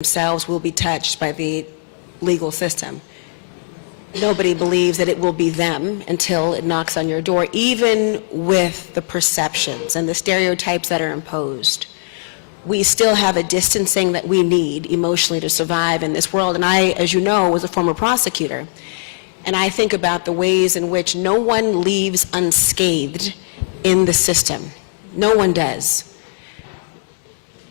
themselves will be touched by the legal system. Nobody believes that it will be them until it knocks on your door, even with the perceptions and the stereotypes that are imposed. We still have a distancing that we need emotionally to survive in this world. And I, as you know, was a former prosecutor. And I think about the ways in which no one leaves unscathed in the system. No one does.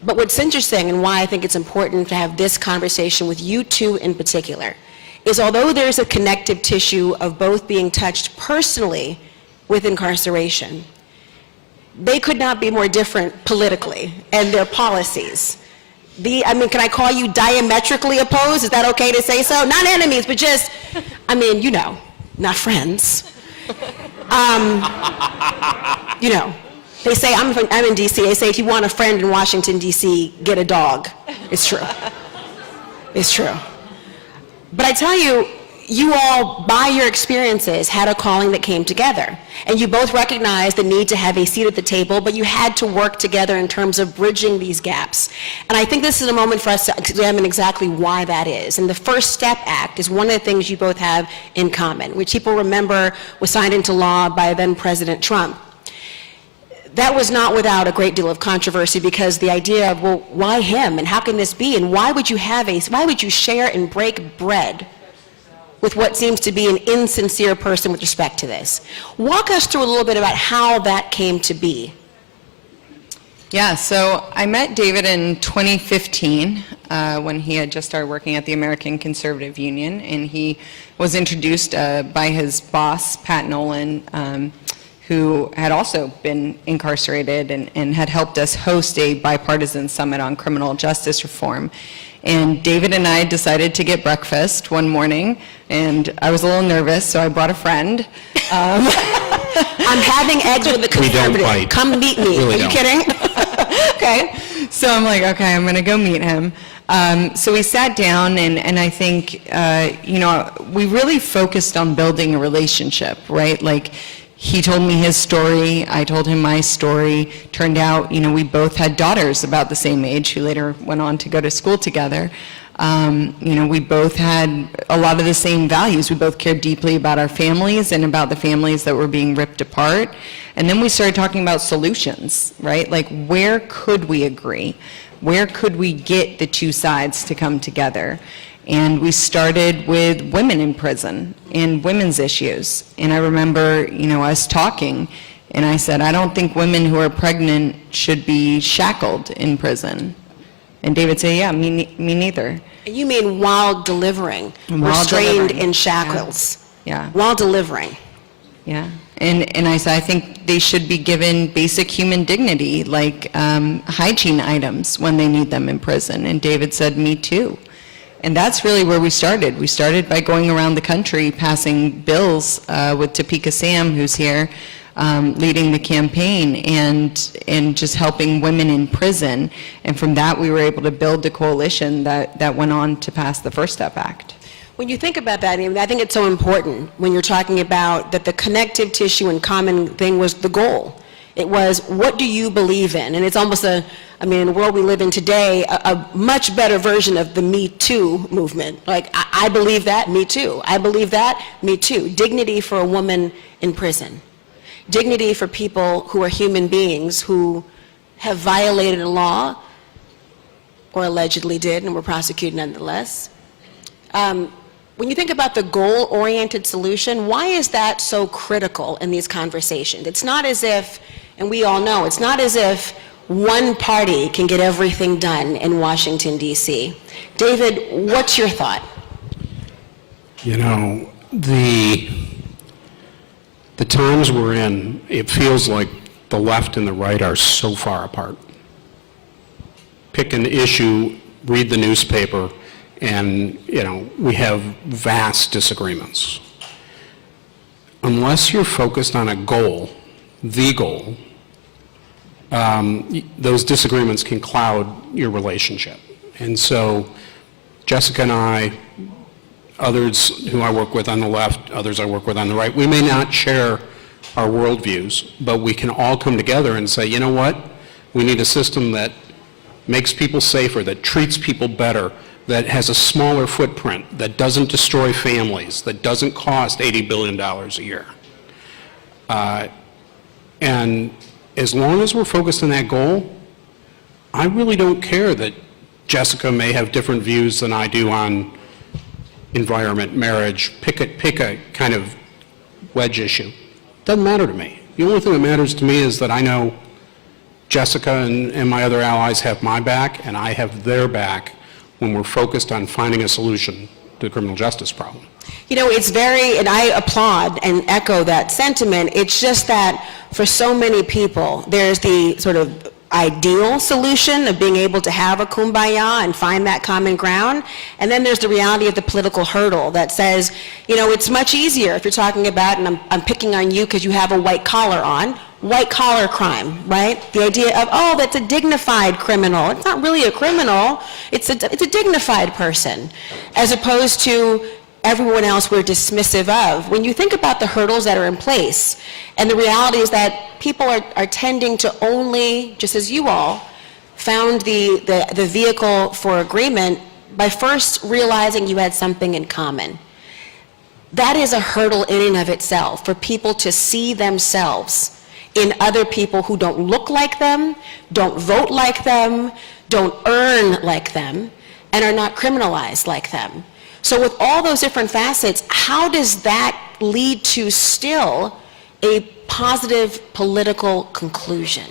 But what's interesting, and why I think it's important to have this conversation with you two in particular, is although there's a connective tissue of both being touched personally with incarceration, they could not be more different politically and their policies. Can I call you diametrically opposed? Is that okay to say so? Not enemies, but just, you know, not friends. You know, they say, I'm in D.C., they say if you want a friend in Washington, D.C., get a dog. It's true. It's true. But I tell you, you all, by your experiences, had a calling that came together. And you both recognized the need to have a seat at the table, but you had to work together in terms of bridging these gaps. And I think this is a moment for us to examine exactly why that is. And the First Step Act is one of the things you both have in common, which people remember was signed into law by then President Trump. That was not without a great deal of controversy, because the idea of, well, why him, and how can this be, and why would you share and break bread with what seems to be an insincere person with respect to this? Walk us through a little bit about how that came to be. Yeah, so I met David in 2015 when he had just started working at the American Conservative Union, and he was introduced by his boss, Pat Nolan, who had also been incarcerated and had helped us host a bipartisan summit on criminal justice reform. And David and I decided to get breakfast one morning, and I was a little nervous, so I brought a friend. I'm having eggs with the conservative. We don't bite. Come meet me. Really Are you don't. kidding? Okay, so I'm like, okay, I'm gonna go meet him. So we sat down, and I think, we really focused on building a relationship, right? Like, he told me his story, I told him my story. Turned out, we both had daughters about the same age who later went on to go to school together. We both had a lot of the same values. We both cared deeply about our families and about the families that were being ripped apart. And then we started talking about solutions, right? Like, where could we agree? Where could we get the two sides to come together? And we started with women in prison and women's issues. And I remember, us talking, and I said, I don't think women who are pregnant should be shackled in prison. And David said, yeah, me neither. And you mean while delivering, restrained in shackles? Yeah. While delivering. Yeah. And I said, I think they should be given basic human dignity, like hygiene items when they need them in prison. And David said, me too. And that's really where we started. We started by going around the country passing bills with Topeka Sam, who's here, leading the campaign, and just helping women in prison. And from that, we were able to build a coalition that went on to pass the First Step Act. When you think about that, I think it's so important when you're talking about that the connective tissue and common thing was the goal. It was, what do you believe in? And it's almost in the world we live in today, a much better version of the Me Too movement. Like, I believe that, me too. I believe that, me too. Dignity for a woman in prison. Dignity for people who are human beings who have violated a law, or allegedly did, and were prosecuted nonetheless. When you think about the goal-oriented solution, why is that so critical in these conversations? It's not as if, and we all know, it's not as if one party can get everything done in Washington, D.C. David, what's your thought? The times we're in, it feels like the left and the right are so far apart. Pick an issue, read the newspaper, and, we have vast disagreements. Unless you're focused on a goal, the goal, those disagreements can cloud your relationship. And so Jessica and I, others who I work with on the left, others I work with on the right, we may not share our worldviews, but we can all come together and say, you know what? We need a system that makes people safer, that treats people better, that has a smaller footprint, that doesn't destroy families, that doesn't cost $80 billion a year. And as long as we're focused on that goal, I really don't care that Jessica may have different views than I do on environment, marriage, pick a kind of wedge issue. Doesn't matter to me. The only thing that matters to me is that I know Jessica and my other allies have my back, and I have their back when we're focused on finding a solution to the criminal justice problem. You know, it's very, and I applaud and echo that sentiment. It's just that for so many people, there's the sort of ideal solution of being able to have a kumbaya and find that common ground. And then there's the reality of the political hurdle that says, you know, it's much easier if you're talking about, and I'm picking on you because you have a white collar on, white collar crime, right? The idea of, oh, that's a dignified criminal. It's not really a criminal. It's a dignified person, as opposed to everyone else we're dismissive of. When you think about the hurdles that are in place, and the reality is that people are tending to only, just as you all, found the vehicle for agreement by first realizing you had something in common. That is a hurdle in and of itself, for people to see themselves in other people who don't look like them, don't vote like them, don't earn like them, and are not criminalized like them. So with all those different facets, how does that lead to still a positive political conclusion?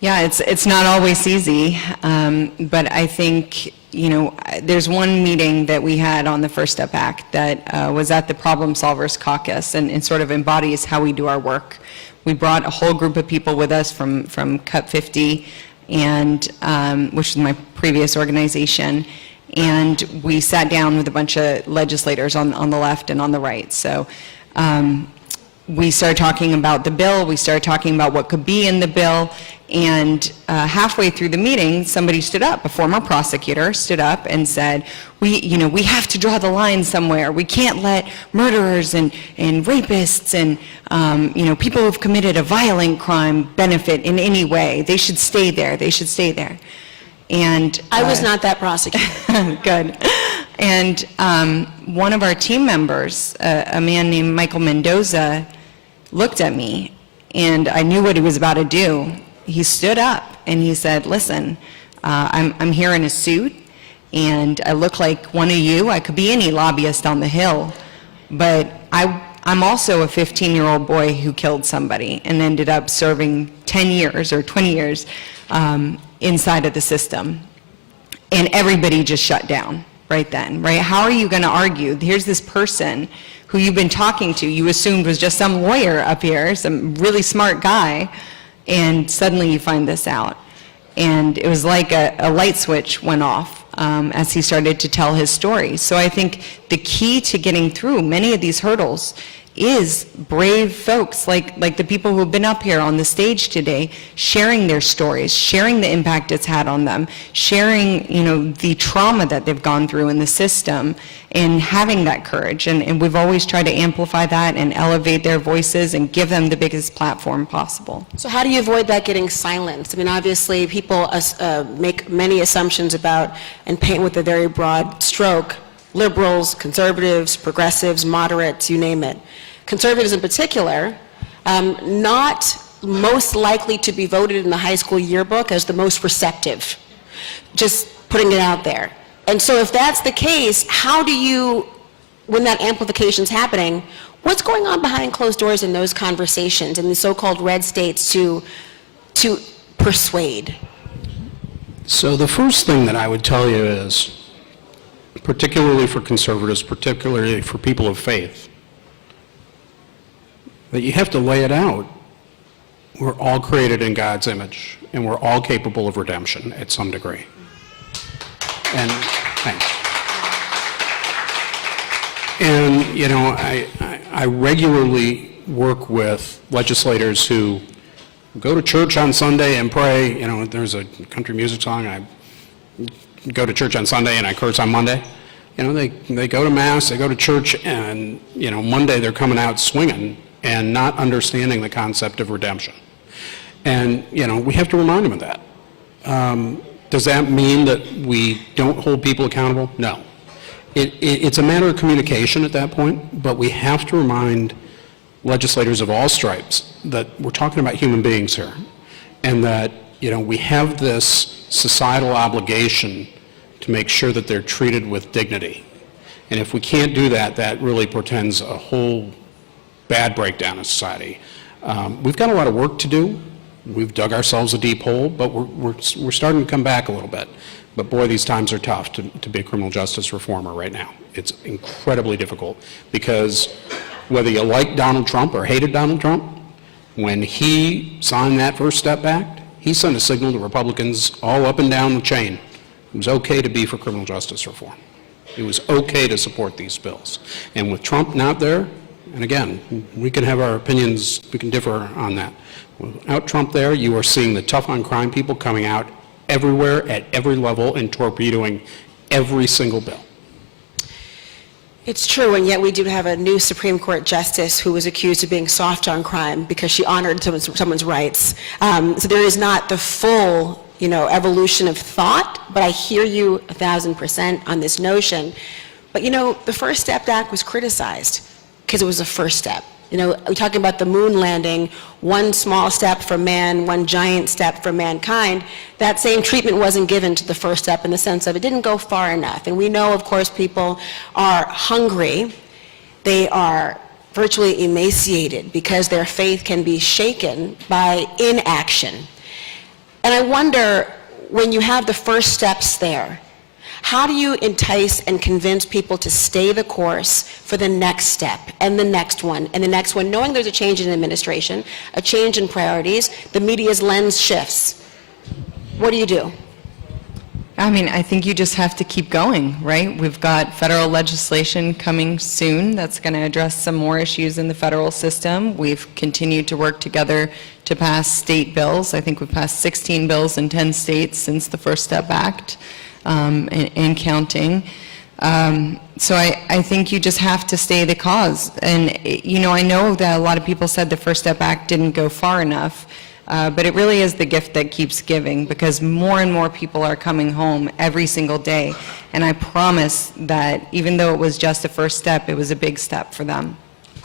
Yeah, it's not always easy, but I think, you know, there's one meeting that we had on the First Step Act that was at the Problem Solvers Caucus, and sort of embodies how we do our work. We brought a whole group of people with us from Cut 50, and which is my previous organization, and we sat down with a bunch of legislators on the left and on the right. So we started talking about the bill, we started talking about what could be in the bill, and halfway through the meeting, somebody stood up, a former prosecutor stood up and said, we have to draw the line somewhere. We can't let murderers and rapists and people who've committed a violent crime benefit in any way. They should stay there, they should stay there. And I was not that prosecutor. Good. And one of our team members, a man named Michael Mendoza, looked at me, and I knew what he was about to do. He stood up and he said, listen, I'm here in a suit, and I look like one of you. I could be any lobbyist on the Hill, but I'm also a 15-year-old boy who killed somebody and ended up serving 10 years or 20 years inside of the system. And everybody just shut down right then, right? How are you going to argue? Here's this person who you've been talking to, you assumed was just some lawyer up here, some really smart guy, and suddenly you find this out. And it was like a light switch went off as he started to tell his story. So I think the key to getting through many of these hurdles is brave folks like the people who have been up here on the stage today, sharing their stories, sharing the impact it's had on them, sharing, the trauma that they've gone through in the system, and having that courage. And we've always tried to amplify that and elevate their voices and give them the biggest platform possible. So how do you avoid that getting silenced? I mean, obviously, people make many assumptions about and paint with a very broad stroke liberals, conservatives, progressives, moderates, you name it. Conservatives in particular, not most likely to be voted in the high school yearbook as the most receptive, just putting it out there. And so if that's the case, how do you, when that amplification's happening, what's going on behind closed doors in those conversations in the so-called red states to persuade? So the first thing that I would tell you is, particularly for conservatives, particularly for people of faith, that you have to lay it out. We're all created in God's image, and we're all capable of redemption at some degree. And thanks. And, I regularly work with legislators who go to church on Sunday and pray. There's a country music song, I go to church on Sunday and I curse on Monday. They go to Mass, they go to church, and, Monday they're coming out swinging and not understanding the concept of redemption. And, we have to remind them of that. Does that mean that we don't hold people accountable? No. It's a matter of communication at that point, but we have to remind legislators of all stripes that we're talking about human beings here, and that, we have this societal obligation to make sure that they're treated with dignity. And if we can't do that, that really portends a whole bad breakdown in society. We've got a lot of work to do. We've dug ourselves a deep hole, but we're starting to come back a little bit. But boy, these times are tough to be a criminal justice reformer right now. It's incredibly difficult because whether you like Donald Trump or hated Donald Trump, when he signed that First Step Act, he sent a signal to Republicans all up and down the chain. It was okay to be for criminal justice reform. It was okay to support these bills. And with Trump not there, and again, we can have our opinions, we can differ on that. Without Trump there, you are seeing the tough on crime people coming out everywhere at every level and torpedoing every single bill. It's true, and yet we do have a new Supreme Court justice who was accused of being soft on crime because she honored someone's rights. So there is not the full, evolution of thought, but I hear you 1,000% on this notion. But, the First Step Act was criticized because it was a first step. We're talking about the moon landing, one small step for man, one giant step for mankind. That same treatment wasn't given to the first step in the sense of it didn't go far enough. And we know, of course, people are hungry. They are virtually emaciated because their faith can be shaken by inaction. And I wonder, when you have the first steps there, how do you entice and convince people to stay the course for the next step and the next one and the next one, knowing there's a change in administration, a change in priorities, the media's lens shifts? What do you do? I think you just have to keep going, right? We've got federal legislation coming soon that's going to address some more issues in the federal system. We've continued to work together to pass state bills. I think we've passed 16 bills in 10 states since the First Step Act. And counting. So I think you just have to stay the cause. And, I know that a lot of people said the First Step Act didn't go far enough, but it really is the gift that keeps giving because more and more people are coming home every single day. And I promise that even though it was just a first step, it was a big step for them.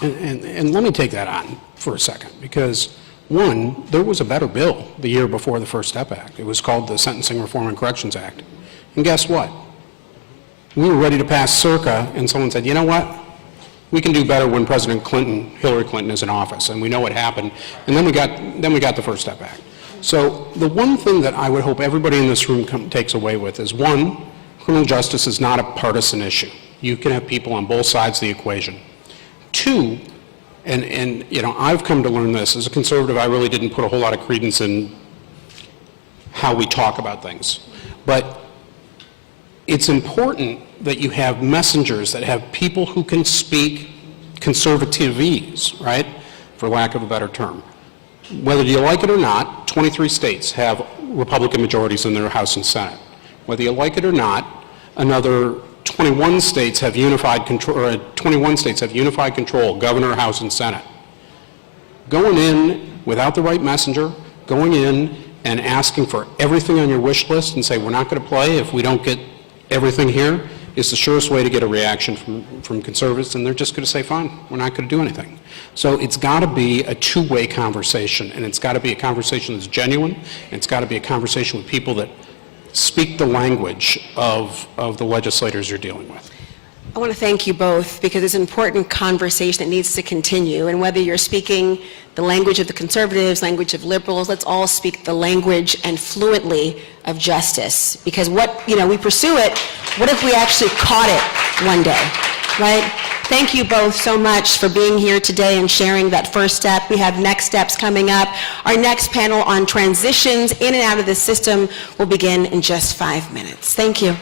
And let me take that on for a second because, one, there was a better bill the year before the First Step Act. It was called the Sentencing Reform and Corrections Act. And guess what? We were ready to pass CIRCA, and someone said, you know what? We can do better when Hillary Clinton is in office, and we know what happened. And then we got the First Step Act. So the one thing that I would hope everybody in this room takes away with is, one, criminal justice is not a partisan issue. You can have people on both sides of the equation. Two, and I've come to learn this. As a conservative, I really didn't put a whole lot of credence in how we talk about things. But it's important that you have messengers, that have people who can speak conservativese, right, for lack of a better term. Whether you like it or not, 23 states have Republican majorities in their House and Senate. Whether you like it or not, another 21 states have unified control, governor, House, and Senate. Going in without the right messenger, going in and asking for everything on your wish list and say, we're not going to play if we don't get everything here, is the surest way to get a reaction from conservatives, and they're just going to say, fine, we're not going to do anything. So it's got to be a two-way conversation, and it's got to be a conversation that's genuine, and it's got to be a conversation with people that speak the language of the legislators you're dealing with. I want to thank you both because it's an important conversation that needs to continue. And whether you're speaking the language of the conservatives, language of liberals, let's all speak the language and fluently of justice. Because we pursue it, what if we actually caught it one day, right? Thank you both so much for being here today and sharing that first step. We have next steps coming up. Our next panel on transitions in and out of the system will begin in just 5 minutes. Thank you.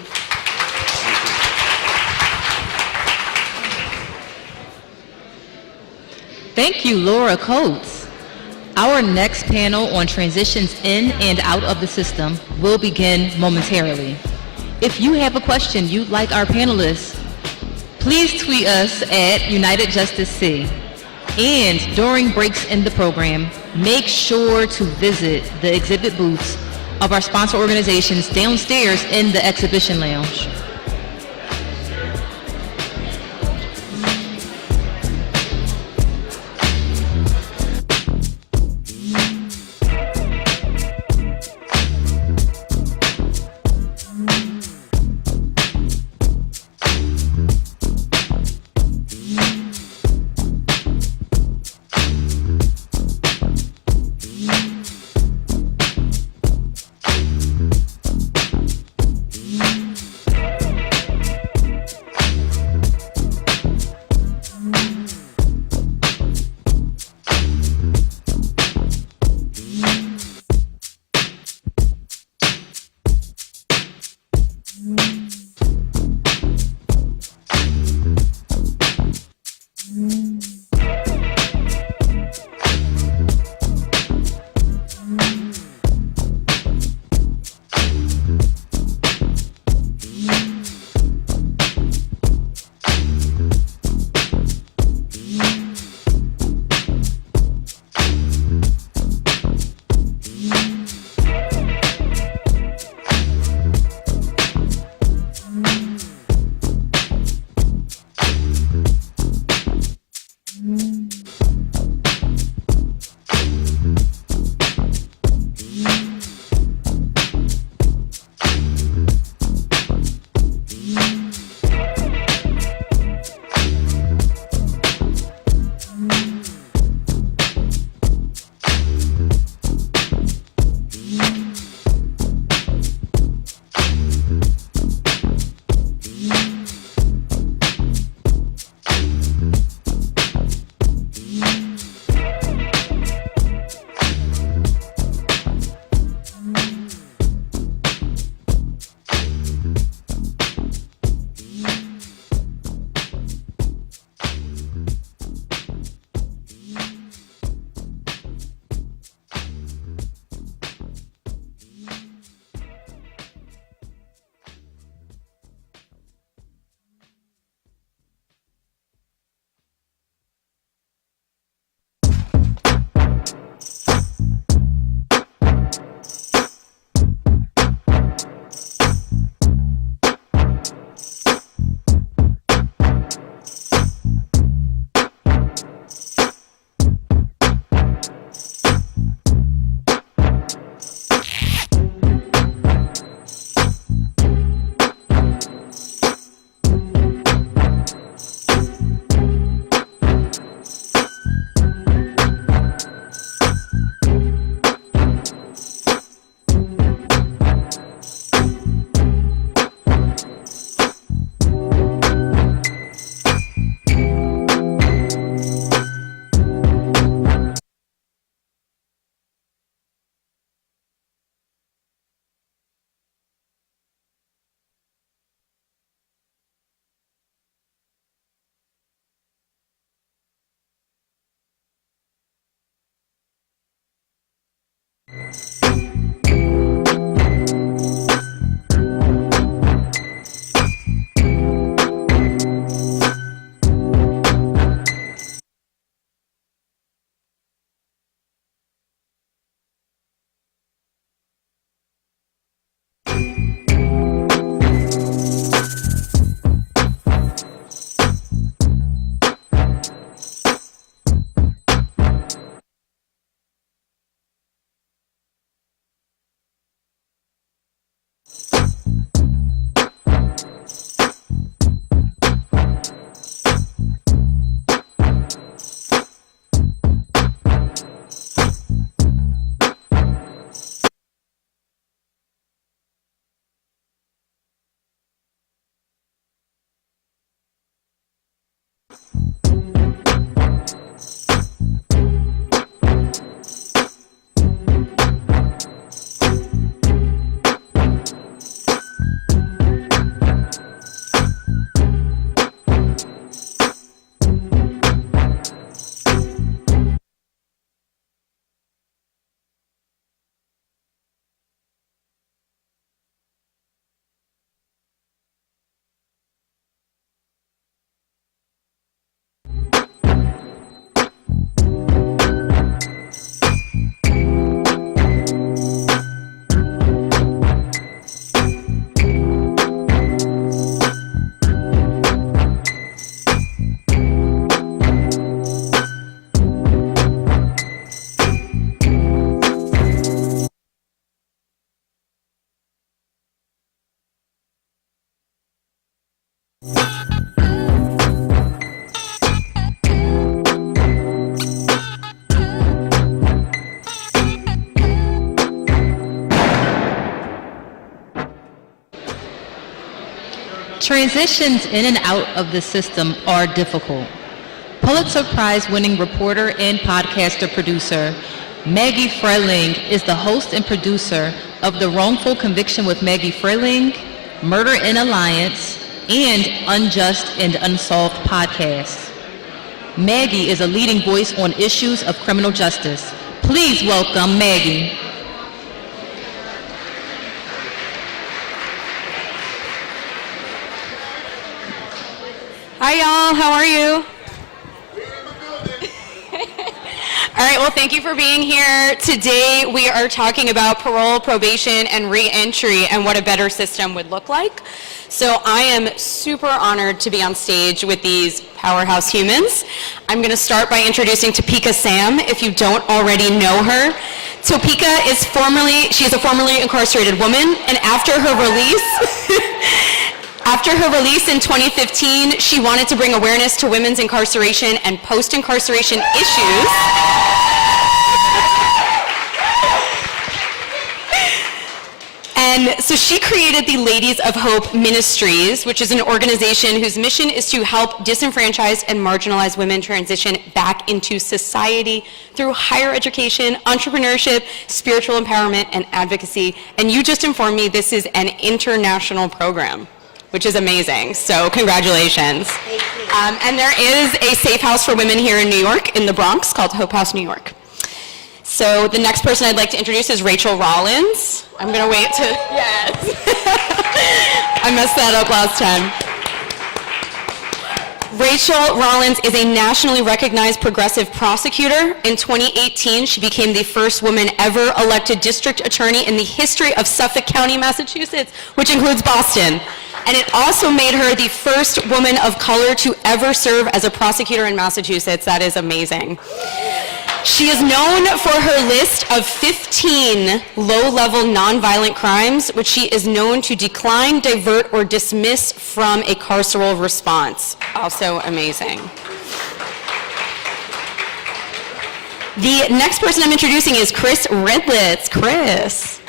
Thank you, Laura Coates. Our next panel on transitions in and out of the system will begin momentarily. If you have a question you'd like our panelists, please tweet us at United Justice C. And during breaks in the program, make sure to visit the exhibit booths of our sponsor organizations downstairs in the exhibition lounge. Transitions in and out of the system are difficult. Pulitzer Prize-winning reporter and podcaster producer Maggie Freleng is the host and producer of the Wrongful Conviction with Maggie Freleng, Murder in Alliance, and Unjust and Unsolved podcasts. Maggie is a leading voice on issues of criminal justice. Please welcome Maggie. Hi, y'all. How are you? All right, well, thank you for being here. Today, we are talking about parole, probation, and re-entry and what a better system would look like. So I am super honored to be on stage with these powerhouse humans. I'm going to start by introducing Topeka Sam, if you don't already know her. Topeka is she's a formerly incarcerated woman, and after her release in 2015, she wanted to bring awareness to women's incarceration and post-incarceration issues. And so she created the Ladies of Hope Ministries, which is an organization whose mission is to help disenfranchised and marginalized women transition back into society through higher education, entrepreneurship, spiritual empowerment, and advocacy. And you just informed me this is an international program, which is amazing. So congratulations. Thank you. And there is a safe house for women here in New York, in the Bronx, called Hope House New York. So the next person I'd like to introduce is Rachel Rollins. I'm gonna wait to, yes. I messed that up last time. Rachel Rollins is a nationally recognized progressive prosecutor. In 2018, she became the first woman ever elected district attorney in the history of Suffolk County, Massachusetts, which includes Boston. And it also made her the first woman of color to ever serve as a prosecutor in Massachusetts. That is amazing. She is known for her list of 15 low-level nonviolent crimes, which she is known to decline, divert, or dismiss from a carceral response. Also amazing. The next person I'm introducing is Chris Ridley. It's Chris.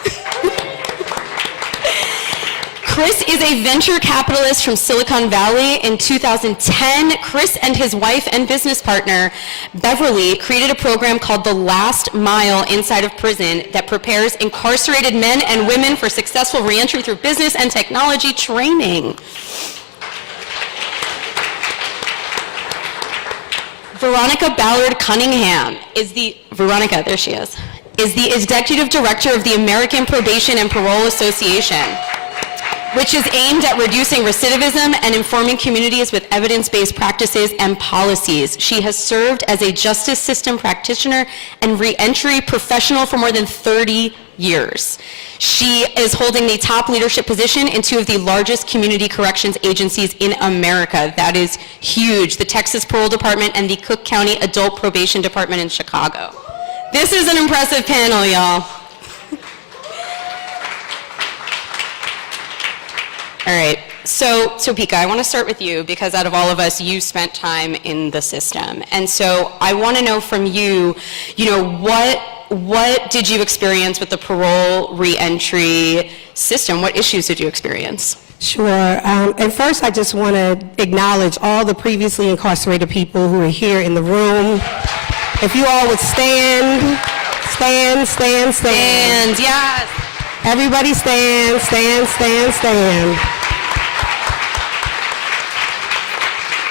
Chris is a venture capitalist from Silicon Valley. In 2010, Chris and his wife and business partner, Beverly, created a program called The Last Mile inside of prison that prepares incarcerated men and women for successful reentry through business and technology training. Veronica Ballard Cunningham is the executive director of the American Probation and Parole Association, which is aimed at reducing recidivism and informing communities with evidence-based practices and policies. She has served as a justice system practitioner and reentry professional for more than 30 years. She is holding the top leadership position in two of the largest community corrections agencies in America. That is huge, the Texas Parole Department and the Cook County Adult Probation Department in Chicago. This is an impressive panel, y'all. All right, so Topeka, I want to start with you because out of all of us, you spent time in the system. And so I want to know from you, what did you experience with the parole reentry system? What issues did you experience? Sure. And first, I just want to acknowledge all the previously incarcerated people who are here in the room. If you all would stand, yes. Everybody stand.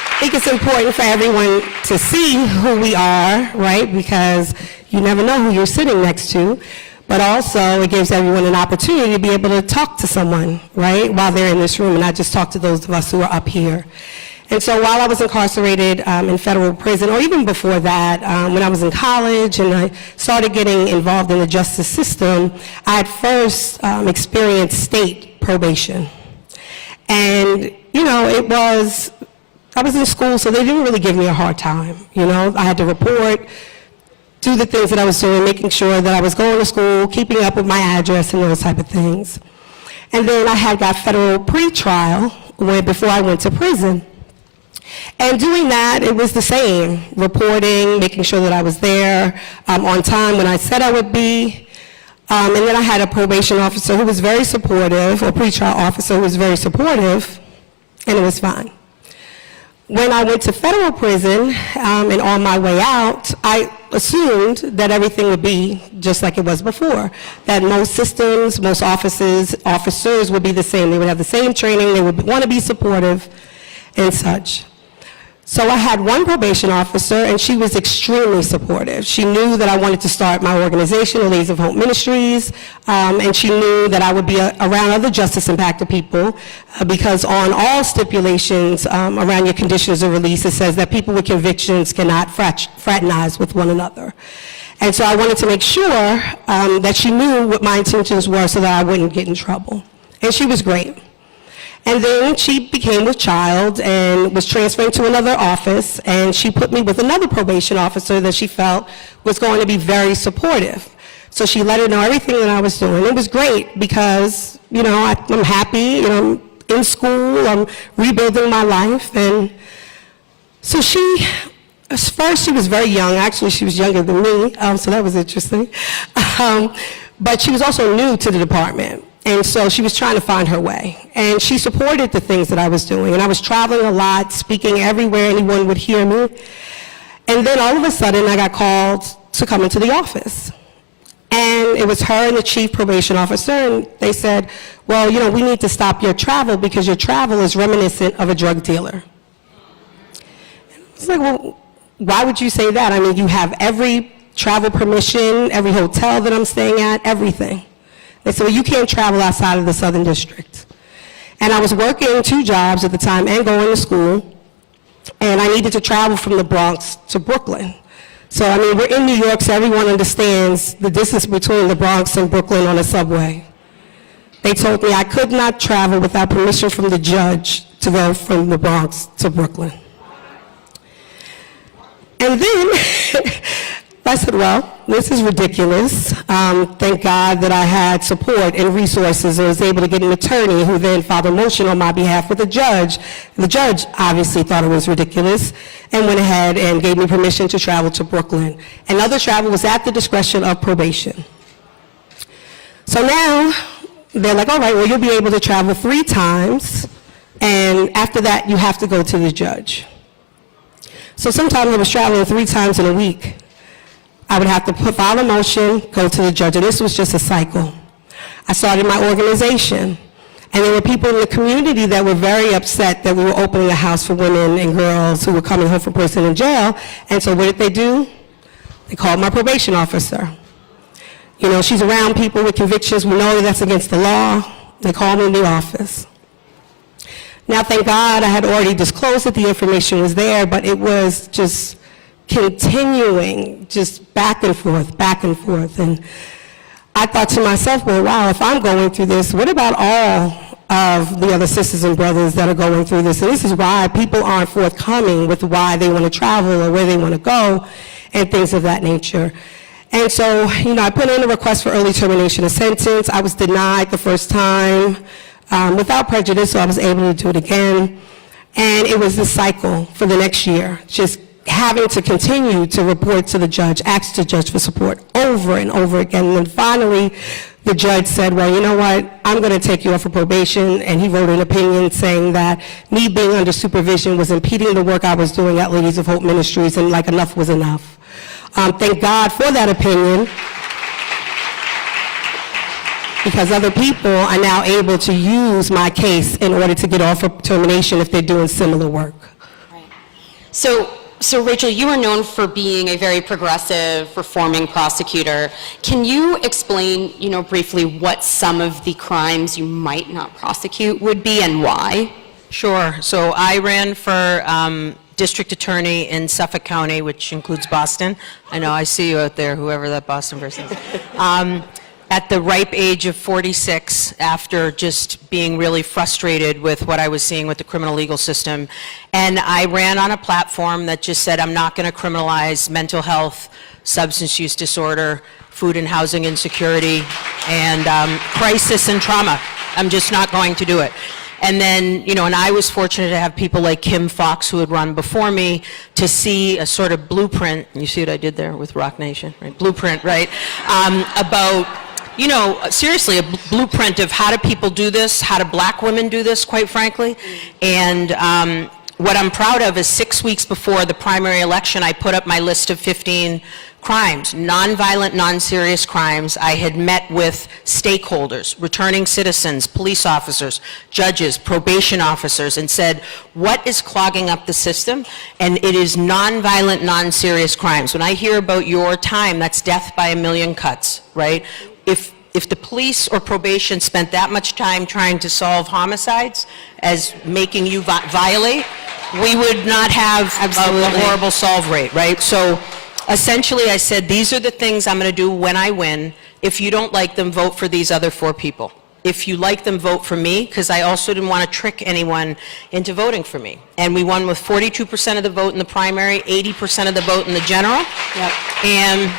I think it's important for everyone to see who we are, right? Because you never know who you're sitting next to. But also, it gives everyone an opportunity to be able to talk to someone, right, while they're in this room, and not just talk to those of us who are up here. And so while I was incarcerated in federal prison, or even before that, when I was in college and I started getting involved in the justice system, I had first experienced state probation. And, I was in school, so they didn't really give me a hard time. I had to report, do the things that I was doing, making sure that I was going to school, keeping up with my address and those type of things. And then I had got federal pretrial before I went to prison. And doing that, it was the same, reporting, making sure that I was there on time when I said I would be. And then I had a probation officer who was very supportive, or pretrial officer who was very supportive, and it was fine. When I went to federal prison and on my way out, I assumed that everything would be just like it was before, that most systems, most officers would be the same. They would have the same training, they would want to be supportive and such. So I had one probation officer, and she was extremely supportive. She knew that I wanted to start my organization, the Ladies of Hope Ministries, and she knew that I would be around other justice-impacted people, because on all stipulations around your conditions of release, it says that people with convictions cannot fraternize with one another. And so I wanted to make sure that she knew what my intentions were so that I wouldn't get in trouble. And she was great. And then she became with child and was transferred to another office, and she put me with another probation officer that she felt was going to be very supportive. So she let her know everything that I was doing. It was great because, I'm happy, I'm in school, I'm rebuilding my life. And so first she was very young. Actually, she was younger than me, so that was interesting. But she was also new to the department. And so she was trying to find her way. And she supported the things that I was doing. And I was traveling a lot, speaking everywhere anyone would hear me. And then all of a sudden, I got called to come into the office. And it was her and the chief probation officer, and they said, well, we need to stop your travel because your travel is reminiscent of a drug dealer. I was like, well, why would you say that? I mean, you have every travel permission, every hotel that I'm staying at, everything. They said, well, you can't travel outside of the Southern District. And I was working 2 jobs at the time and going to school, and I needed to travel from the Bronx to Brooklyn. So, we're in New York, so everyone understands the distance between the Bronx and Brooklyn on a subway. They told me I could not travel without permission from the judge to go from the Bronx to Brooklyn. And then I said, well, this is ridiculous. Thank God that I had support and resources and was able to get an attorney who then filed a motion on my behalf with the judge. The judge obviously thought it was ridiculous and went ahead and gave me permission to travel to Brooklyn. And other travel was at the discretion of probation. So now they're like, all right, well, you'll be able to travel 3 times, and after that, you have to go to the judge. So sometimes I was traveling 3 times in a week. I would have to file a motion, go to the judge, and this was just a cycle. I started my organization, and there were people in the community that were very upset that we were opening a house for women and girls who were coming home from prison and jail, and so what did they do? They called my probation officer. She's around people with convictions. We know that that's against the law. They called me in the office. Now, thank God, I had already disclosed that the information was there, but it was just continuing, just back and forth, back and forth. And I thought to myself, well, wow, if I'm going through this, what about all of the other sisters and brothers that are going through this? And this is why people aren't forthcoming with why they want to travel or where they want to go and things of that nature. And so, I put in a request for early termination of sentence. I was denied the first time without prejudice, so I was able to do it again. And it was the cycle for the next year, just having to continue to report to the judge, ask the judge for support over and over again. And then finally, the judge said, well, you know what, I'm going to take you off of probation. And he wrote an opinion saying that me being under supervision was impeding the work I was doing at Ladies of Hope Ministries, and enough was enough. Thank God for that opinion, because other people are now able to use my case in order to get off of termination if they're doing similar work. Right. So Rachel, you are known for being a very progressive, reforming prosecutor. Can you explain, briefly what some of the crimes you might not prosecute would be and why? Sure. So I ran for district attorney in Suffolk County, which includes Boston. I know, I see you out there, whoever that Boston person is. At the ripe age of 46, after just being really frustrated with what I was seeing with the criminal legal system. And I ran on a platform that just said, I'm not going to criminalize mental health, substance use disorder, food and housing insecurity, and crisis and trauma. I'm just not going to do it. And then, and I was fortunate to have people like Kim Fox, who had run before me, to see a sort of blueprint. You see what I did there with Rock Nation, right? Blueprint, right? About, seriously, a blueprint of how do people do this, how do black women do this, quite frankly. And what I'm proud of is 6 weeks before the primary election, I put up my list of 15 crimes, nonviolent, non-serious crimes. I had met with stakeholders, returning citizens, police officers, judges, probation officers, and said, what is clogging up the system? And it is nonviolent, non-serious crimes. When I hear about your time, that's death by a million cuts, right? If the police or probation spent that much time trying to solve homicides as making you violate, we would not have a horrible solve rate, right? So essentially, I said, these are the things I'm going to do when I win. If you don't like them, vote for these other 4 people. If you like them, vote for me, because I also didn't want to trick anyone into voting for me. And we won with 42% of the vote in the primary, 80% of the vote in the general. Yep. And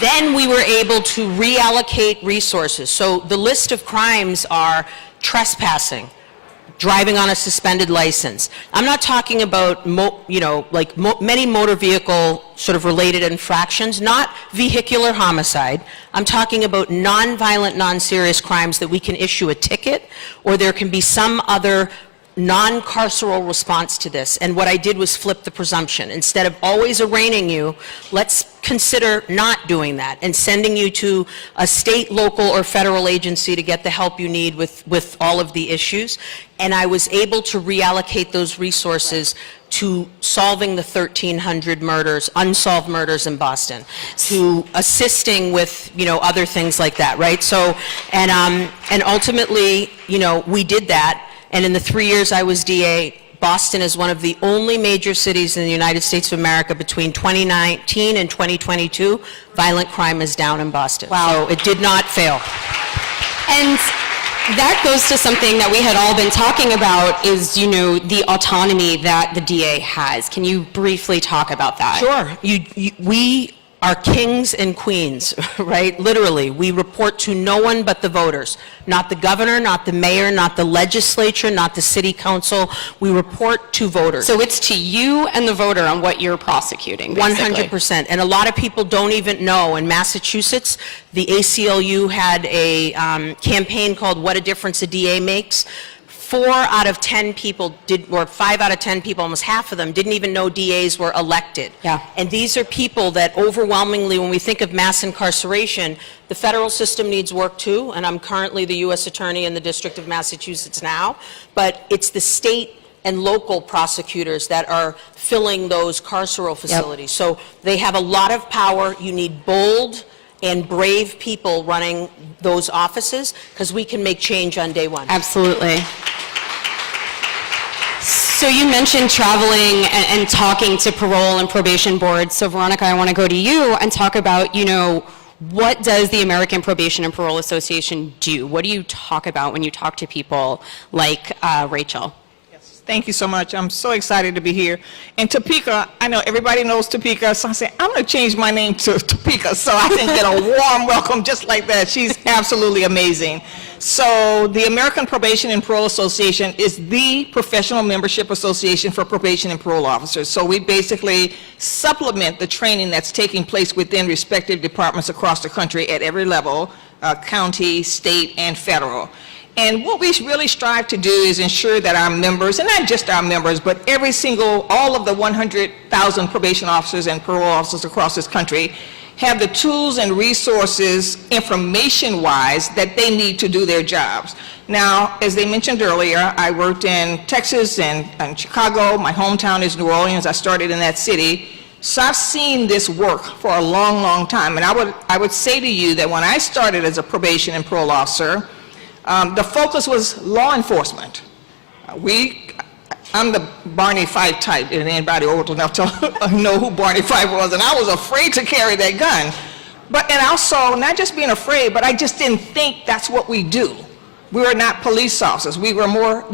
then we were able to reallocate resources. So the list of crimes are trespassing, driving on a suspended license. I'm not talking about, many motor vehicle sort of related infractions, not vehicular homicide. I'm talking about nonviolent, non-serious crimes that we can issue a ticket, or there can be some other non-carceral response to this. And what I did was flip the presumption. Instead of always arraigning you, let's consider not doing that and sending you to a state, local, or federal agency to get the help you need with all of the issues. And I was able to reallocate those resources to solving the 1,300 murders, unsolved murders in Boston, to assisting with, other things like that, right? So, and ultimately, we did that. And in the 3 years I was DA, Boston is one of the only major cities in the United States of America between 2019 and 2022, violent crime is down in Boston. Wow. So it did not fail. And that goes to something that we had all been talking about is, the autonomy that the DA has. Can you briefly talk about that? Sure. We are kings and queens, right? Literally, we report to no one but the voters. Not the governor, not the mayor, not the legislature, not the city council. We report to voters. So it's to you and the voter on what you're prosecuting, basically. 100%. And a lot of people don't even know. In Massachusetts, the ACLU had a campaign called What a Difference a DA Makes. 4 out of 10 people or 5 out of 10 people, almost half of them, didn't even know DAs were elected. Yeah. And these are people that overwhelmingly, when we think of mass incarceration, the federal system needs work too, and I'm currently the U.S. Attorney in the District of Massachusetts now, but it's the state and local prosecutors that are filling those carceral facilities. So they have a lot of power. You need bold and brave people running those offices, because we can make change on day one. Absolutely. So you mentioned traveling and talking to parole and probation boards. So Veronica, I want to go to you and talk about, what does the American Probation and Parole Association do? What do you talk about when you talk to people like Rachel? Thank you so much. I'm so excited to be here. And Topeka, I know everybody knows Topeka, so I said, I'm going to change my name to Topeka so I can get a warm welcome just like that. She's absolutely amazing. So the American Probation and Parole Association is the professional membership association for probation and parole officers. So we basically supplement the training that's taking place within respective departments across the country at every level, county, state, and federal. And what we really strive to do is ensure that our members, and not just our members, but all of the 100,000 probation officers and parole officers across this country have the tools and resources, information-wise, that they need to do their jobs. Now, as they mentioned earlier, I worked in Texas and Chicago. My hometown is New Orleans. I started in that city. So I've seen this work for a long, long time. And I would say to you that when I started as a probation and parole officer, the focus was law enforcement. I'm the Barney Fife type, and anybody old enough to know who Barney Fife was, and I was afraid to carry that gun. And also, not just being afraid, but I just didn't think that's what we do. We were not police officers. We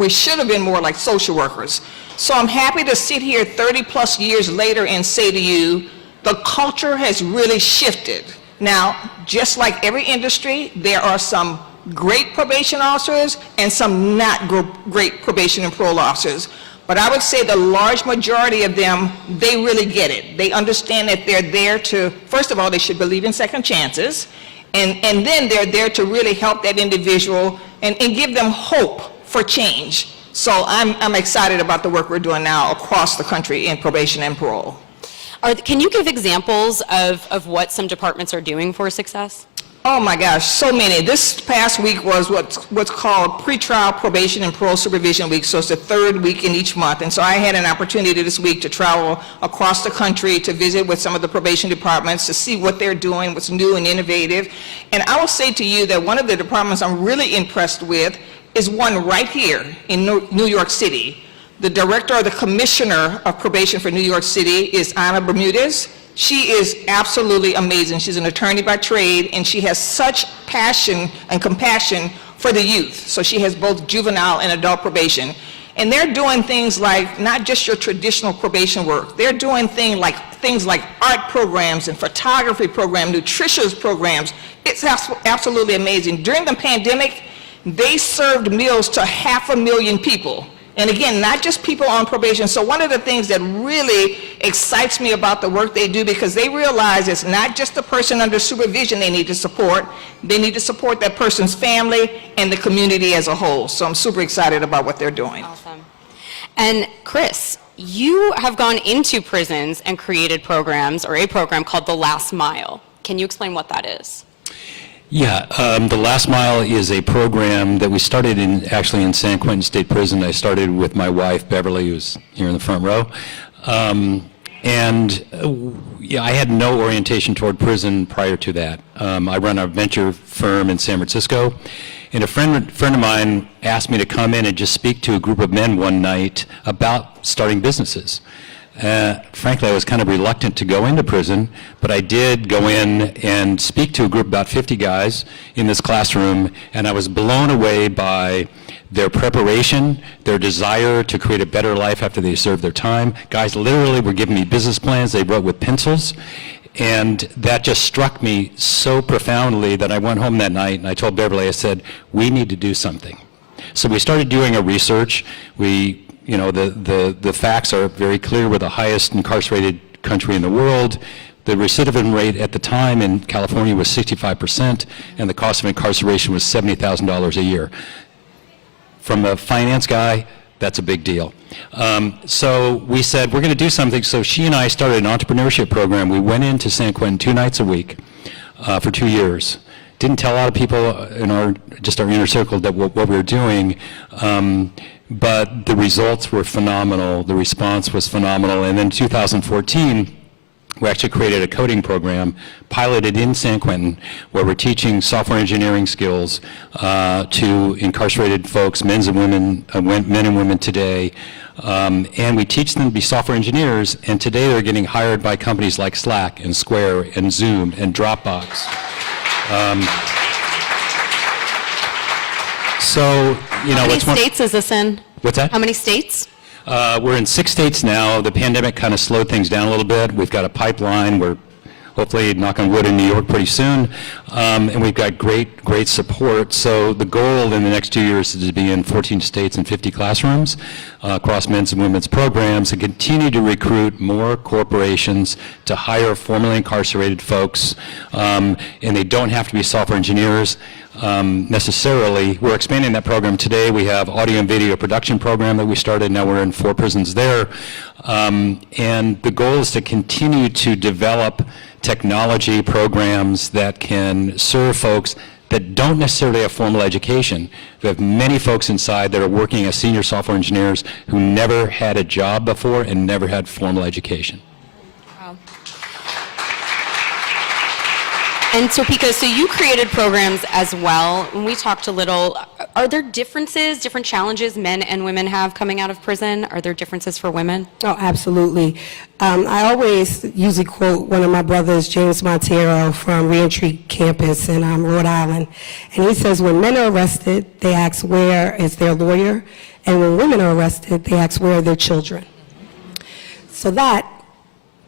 should have been more like social workers. So I'm happy to sit here 30 plus years later and say to you, the culture has really shifted. Now, just like every industry, there are some great probation officers and some not great probation and parole officers. But I would say the large majority of them, they really get it. They understand that they're there to, first of all, they should believe in second chances, and then they're there to really help that individual and give them hope for change. So I'm excited about the work we're doing now across the country in probation and parole. Can you give examples of what some departments are doing for success? Oh my gosh, so many. This past week was what's called pretrial probation and parole supervision week, so it's the third week in each month. And so I had an opportunity this week to travel across the country to visit with some of the probation departments to see what they're doing, what's new and innovative. And I will say to you that one of the departments I'm really impressed with is one right here in New York City. The director or the commissioner of probation for New York City is Ana Bermudez. She is absolutely amazing. She's an attorney by trade, and she has such passion and compassion for the youth. So she has both juvenile and adult probation. And they're doing things like not just your traditional probation work. They're doing things like art programs and photography programs, nutritious programs. It's absolutely amazing. During the pandemic, they served meals to 500,000 people. And again, not just people on probation. So one of the things that really excites me about the work they do, because they realize it's not just the person under supervision they need to support that person's family and the community as a whole. So I'm super excited about what they're doing. Awesome. And Chris, you have gone into prisons and created programs, or a program called The Last Mile. Can you explain what that is? Yeah, The Last Mile is a program that we started actually in San Quentin State Prison. I started with my wife, Beverly, who's here in the front row. I had no orientation toward prison prior to that. I run a venture firm in San Francisco, and a friend of mine asked me to come in and just speak to a group of men one night about starting businesses. Frankly, I was kind of reluctant to go into prison, but I did go in and speak to a group of about 50 guys in this classroom, and I was blown away by their preparation, their desire to create a better life after they served their time. Guys literally were giving me business plans they wrote with pencils, and that just struck me so profoundly that I went home that night and I told Beverly, I said, we need to do something. So we started doing a research. The facts are very clear. We're the highest incarcerated country in the world. The recidivism rate at the time in California was 65%, and the cost of incarceration was $70,000 a year. From a finance guy, that's a big deal. So we said, we're going to do something. So she and I started an entrepreneurship program. We went into San Quentin 2 nights a week for 2 years. Didn't tell a lot of people in our inner circle that what we were doing. But the results were phenomenal. The response was phenomenal. And then in 2014, we actually created a coding program, piloted in San Quentin, where we're teaching software engineering skills to incarcerated folks, men and women today. And we teach them to be software engineers, and today they're getting hired by companies like Slack and Square and Zoom and Dropbox. How many states is this in? What's that? How many states? We're in 6 states now. The pandemic kind of slowed things down a little bit. We've got a pipeline. We're hopefully, knock on wood, in New York pretty soon. And we've got great support. So the goal in the next 2 years is to be in 14 states and 50 classrooms across men's and women's programs, and continue to recruit more corporations to hire formerly incarcerated folks. And they don't have to be software engineers necessarily. We're expanding that program today. We have audio and video production program that we started. Now we're in 4 prisons there. And the goal is to continue to develop technology programs that can serve folks that don't necessarily have formal education. We have many folks inside that are working as senior software engineers who never had a job before and never had formal education. Wow. And Topeka, so you created programs as well. When we talked a little, are there differences, different challenges men and women have coming out of prison? Are there differences for women? Oh, absolutely. I always usually quote one of my brothers, James Montero, from Reentry Campus in Rhode Island. And he says, when men are arrested, they ask, where is their lawyer? And when women are arrested, they ask, where are their children? So that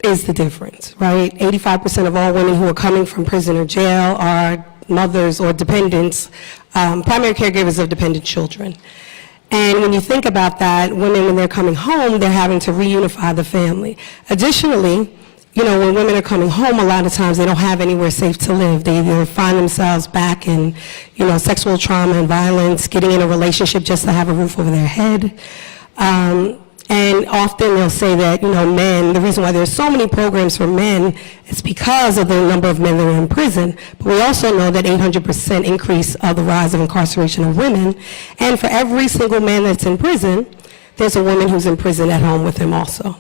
is the difference, right? 85% of all women who are coming from prison or jail are mothers or dependents, primary caregivers of dependent children. And when you think about that, women, when they're coming home, they're having to reunify the family. Additionally, you know, when women are coming home, a lot of times they don't have anywhere safe to live. They either find themselves back in, you know, sexual trauma and violence, getting in a relationship just to have a roof over their head. And often they'll say that, you know, men, the reason why there's so many programs for men is because of the number of men that are in prison. But we also know that 800% increase of the rise of incarceration of women. And for every single man that's in prison, there's a woman who's in prison at home with him also.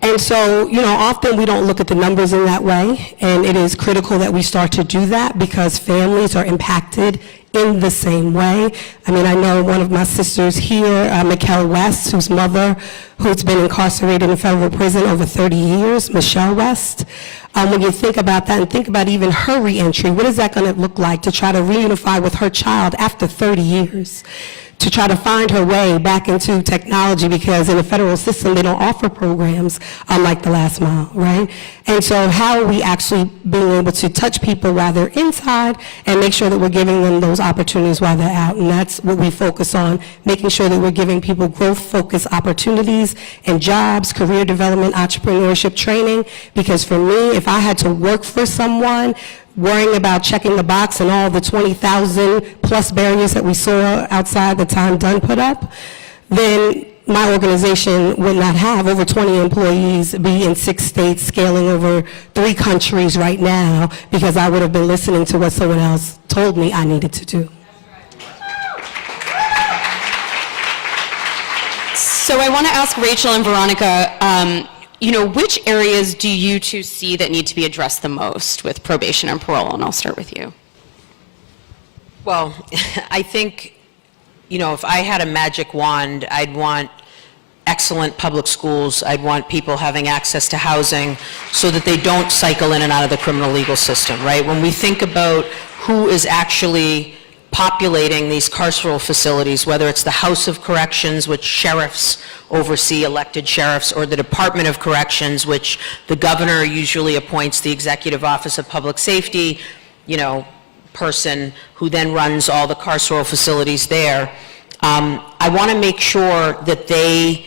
And so, you know, often we don't look at the numbers in that way, and it is critical that we start to do that because families are impacted in the same way. I mean, I know one of my sisters here, Michelle West, whose mother, who's been incarcerated in federal prison over 30 years, Michelle West. When you think about that and think about even her reentry, what is that going to look like to try to reunify with her child after 30 years? To try to find her way back into technology because in the federal system they don't offer programs like the last mile, right? And so how are we actually being able to touch people while they're inside and make sure that we're giving them those opportunities while they're out? And that's what we focus on, making sure that we're giving people growth-focused opportunities and jobs, career development, entrepreneurship training. Because for me, if I had to work for someone, worrying about checking the box and all the 20,000 plus barriers that we saw outside the time Dunn put up, then my organization would not have over 20 employees, be in 6 states, scaling over 3 countries right now, because I would have been listening to what someone else told me I needed to do. So I want to ask Rachel and Veronica, you know, which areas do you two see that need to be addressed the most with probation and parole? And I'll start with you. Well, I think, you know, if I had a magic wand, I'd want excellent public schools. I'd want people having access to housing so that they don't cycle in and out of the criminal legal system, right? When we think about who is actually populating these carceral facilities, whether it's the House of Corrections, which sheriffs oversee, elected sheriffs, or the Department of Corrections, which the governor usually appoints the Executive Office of Public Safety, you know, person who then runs all the carceral facilities there. I want to make sure that they,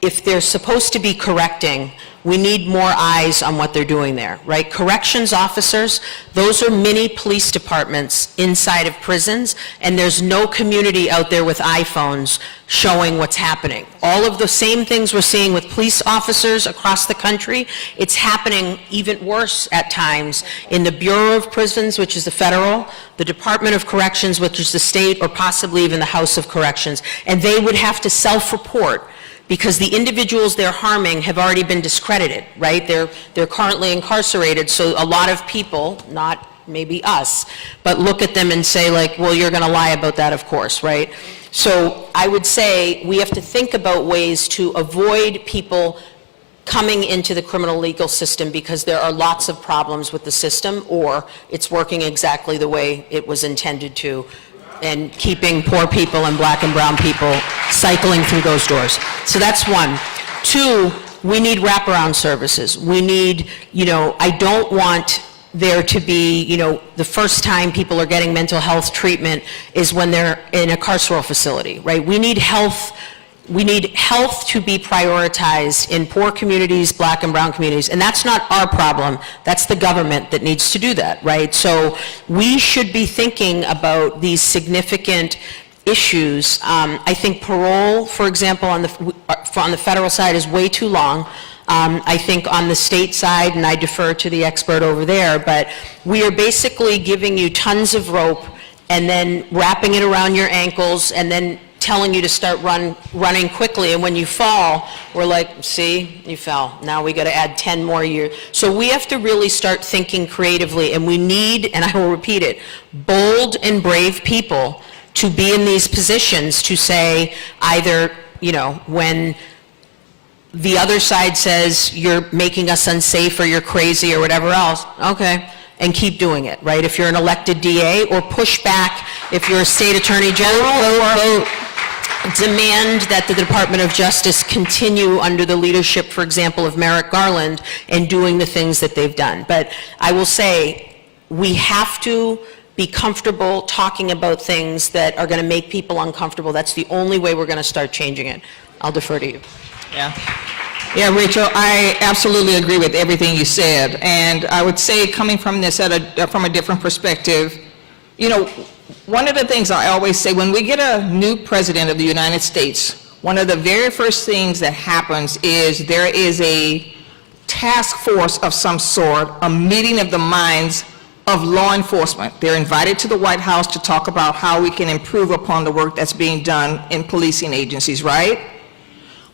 if they're supposed to be correcting, we need more eyes on what they're doing there, right? Corrections officers, those are mini police departments inside of prisons, and there's no community out there with iPhones showing what's happening. All of the same things we're seeing with police officers across the country, it's happening even worse at times in the Bureau of Prisons, which is the federal, the Department of Corrections, which is the state, or possibly even the House of Corrections. And they would have to self-report because the individuals they're harming have already been discredited, right? They're currently incarcerated, so a lot of people, not maybe us, but look at them and say like, well, you're gonna lie about that, of course, right? So I would say we have to think about ways to avoid people coming into the criminal legal system because there are lots of problems with the system, or it's working exactly the way it was intended to, and keeping poor people and black and brown people cycling through those doors. So that's one. 2, we need wraparound services. We need, you know, I don't want there to be, you know, the first time people are getting mental health treatment is when they're in a carceral facility, right? We need health to be prioritized in poor communities, black and brown communities, and that's not our problem. That's the government that needs to do that, right? So we should be thinking about these significant issues. I think parole, for example, on the federal side is way too long. I think on the state side, and I defer to the expert over there, but we are basically giving you tons of rope and then wrapping it around your ankles and then telling you to start running quickly, and when you fall, we're like, see, you fell. Now we got to add 10 more years. So we have to really start thinking creatively, and we need, and I will repeat it, bold and brave people to be in these positions to say either, you know, when the other side says you're making us unsafe or you're crazy or whatever else, okay, and keep doing it, right? If you're an elected DA, or push back if you're a state attorney general, or demand that the Department of Justice continue under the leadership, for example, of Merrick Garland, and doing the things that they've done. But I will say, we have to be comfortable talking about things that are going to make people uncomfortable. That's the only way we're going to start changing it. I'll defer to you. Yeah. Yeah, Rachel, I absolutely agree with everything you said. And I would say, coming from this from a different perspective, you know, one of the things I always say, when we get a new president of the United States, one of the very first things that happens is there is a task force of some sort, a meeting of the minds of law enforcement. They're invited to the White House to talk about how we can improve upon the work that's being done in policing agencies, right?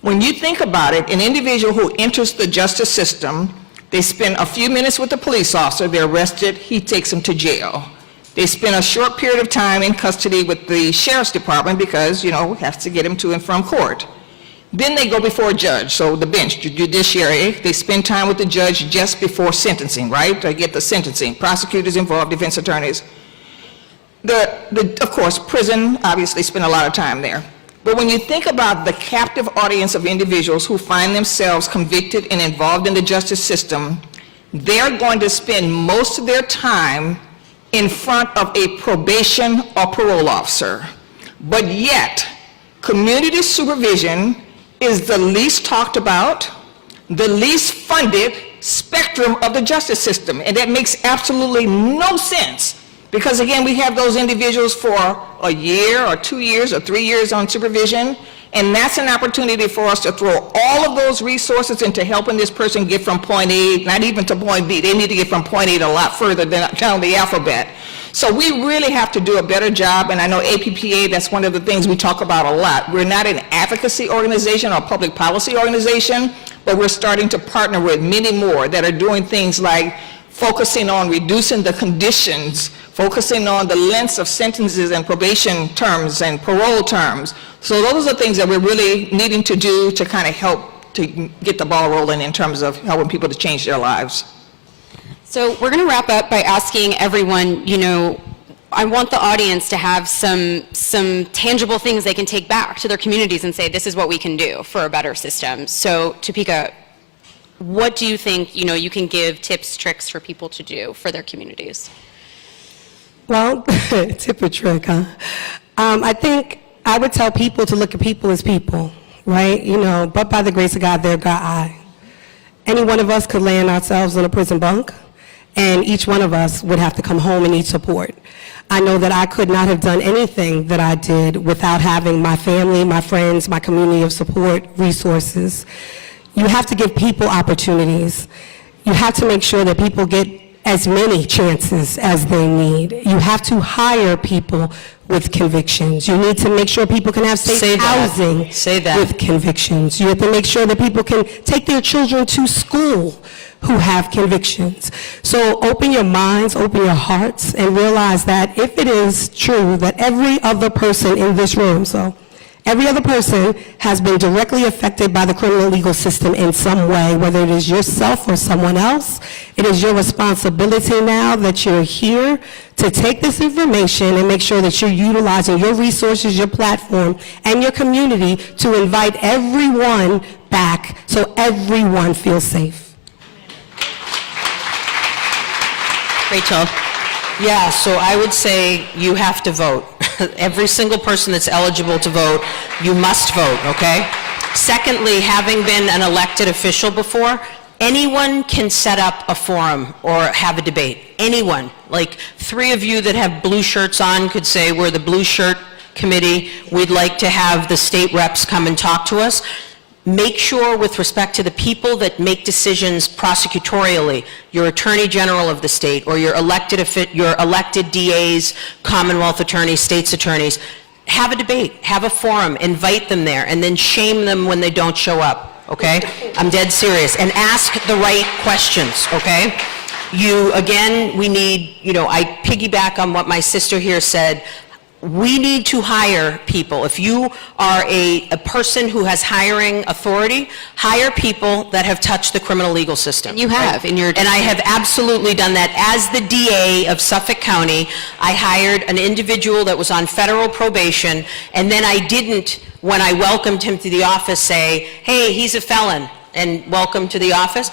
When you think about it, an individual who enters the justice system, they spend a few minutes with the police officer, they're arrested, he takes them to jail. They spend a short period of time in custody with the sheriff's department because, you know, we have to get them to and from court. Then they go before a judge, so the bench, the judiciary, they spend time with the judge just before sentencing, right? To get the sentencing. Prosecutors involved, defense attorneys. Of course, prison, obviously spend a lot of time there. But when you think about the captive audience of individuals who find themselves convicted and involved in the justice system, they're going to spend most of their time in front of a probation or parole officer. But yet, community supervision is the least talked about, the least funded spectrum of the justice system. And that makes absolutely no sense. Because again, we have those individuals for a year or 2 years or 3 years on supervision, and that's an opportunity for us to throw all of those resources into helping this person get from point A, not even to point B. They need to get from point A to a lot further down the alphabet. So we really have to do a better job, and I know APPA, that's one of the things we talk about a lot. We're not an advocacy organization or public policy organization, but we're starting to partner with many more that are doing things like focusing on reducing the conditions, focusing on the lengths of sentences and probation terms and parole terms. So those are things that we're really needing to do to kind of help to get the ball rolling in terms of helping people to change their lives. So we're going to wrap up by asking everyone, you know, I want the audience to have some tangible things they can take back to their communities and say, this is what we can do for a better system. So, Topeka, what do you think, you know, you can give tips, tricks for people to do for their communities? Well, tip or trick, huh? I think I would tell people to look at people as people, right? You know, but by the grace of God, there got I. Any one of us could land ourselves in a prison bunk, and each one of us would have to come home and need support. I know that I could not have done anything that I did without having my family, my friends, my community of support, resources. You have to give people opportunities. You have to make sure that people get as many chances as they need. You have to hire people with convictions. You need to make sure people can have safe housing with convictions. You have to make sure that people can take their children to school who have convictions. So open your minds, open your hearts, and realize that if it is true that every other person in this room, so every other person has been directly affected by the criminal legal system in some way, whether it is yourself or someone else, it is your responsibility now that you're here to take this information and make sure that you're utilizing your resources, your platform, and your community to invite everyone back so everyone feels safe. Rachel? Yeah, so I would say you have to vote. Every single person that's eligible to vote, you must vote, okay? Secondly, having been an elected official before, anyone can set up a forum or have a debate. Anyone. Like 3 of you that have blue shirts on could say, we're the blue shirt committee. We'd like to have the state reps come and talk to us. Make sure with respect to the people that make decisions prosecutorially, your attorney general of the state or your elected DAs, Commonwealth attorneys, states attorneys, have a debate, have a forum, invite them there, and then shame them when they don't show up, okay? I'm dead serious. And ask the right questions, okay? We need, you know, I piggyback on what my sister here said. We need to hire people. If you are a person who has hiring authority, hire people that have touched the criminal legal system. You have in your... And I have absolutely done that. As the DA of Suffolk County, I hired an individual that was on federal probation, and then I didn't, when I welcomed him to the office, say, hey, he's a felon. and welcome to the office.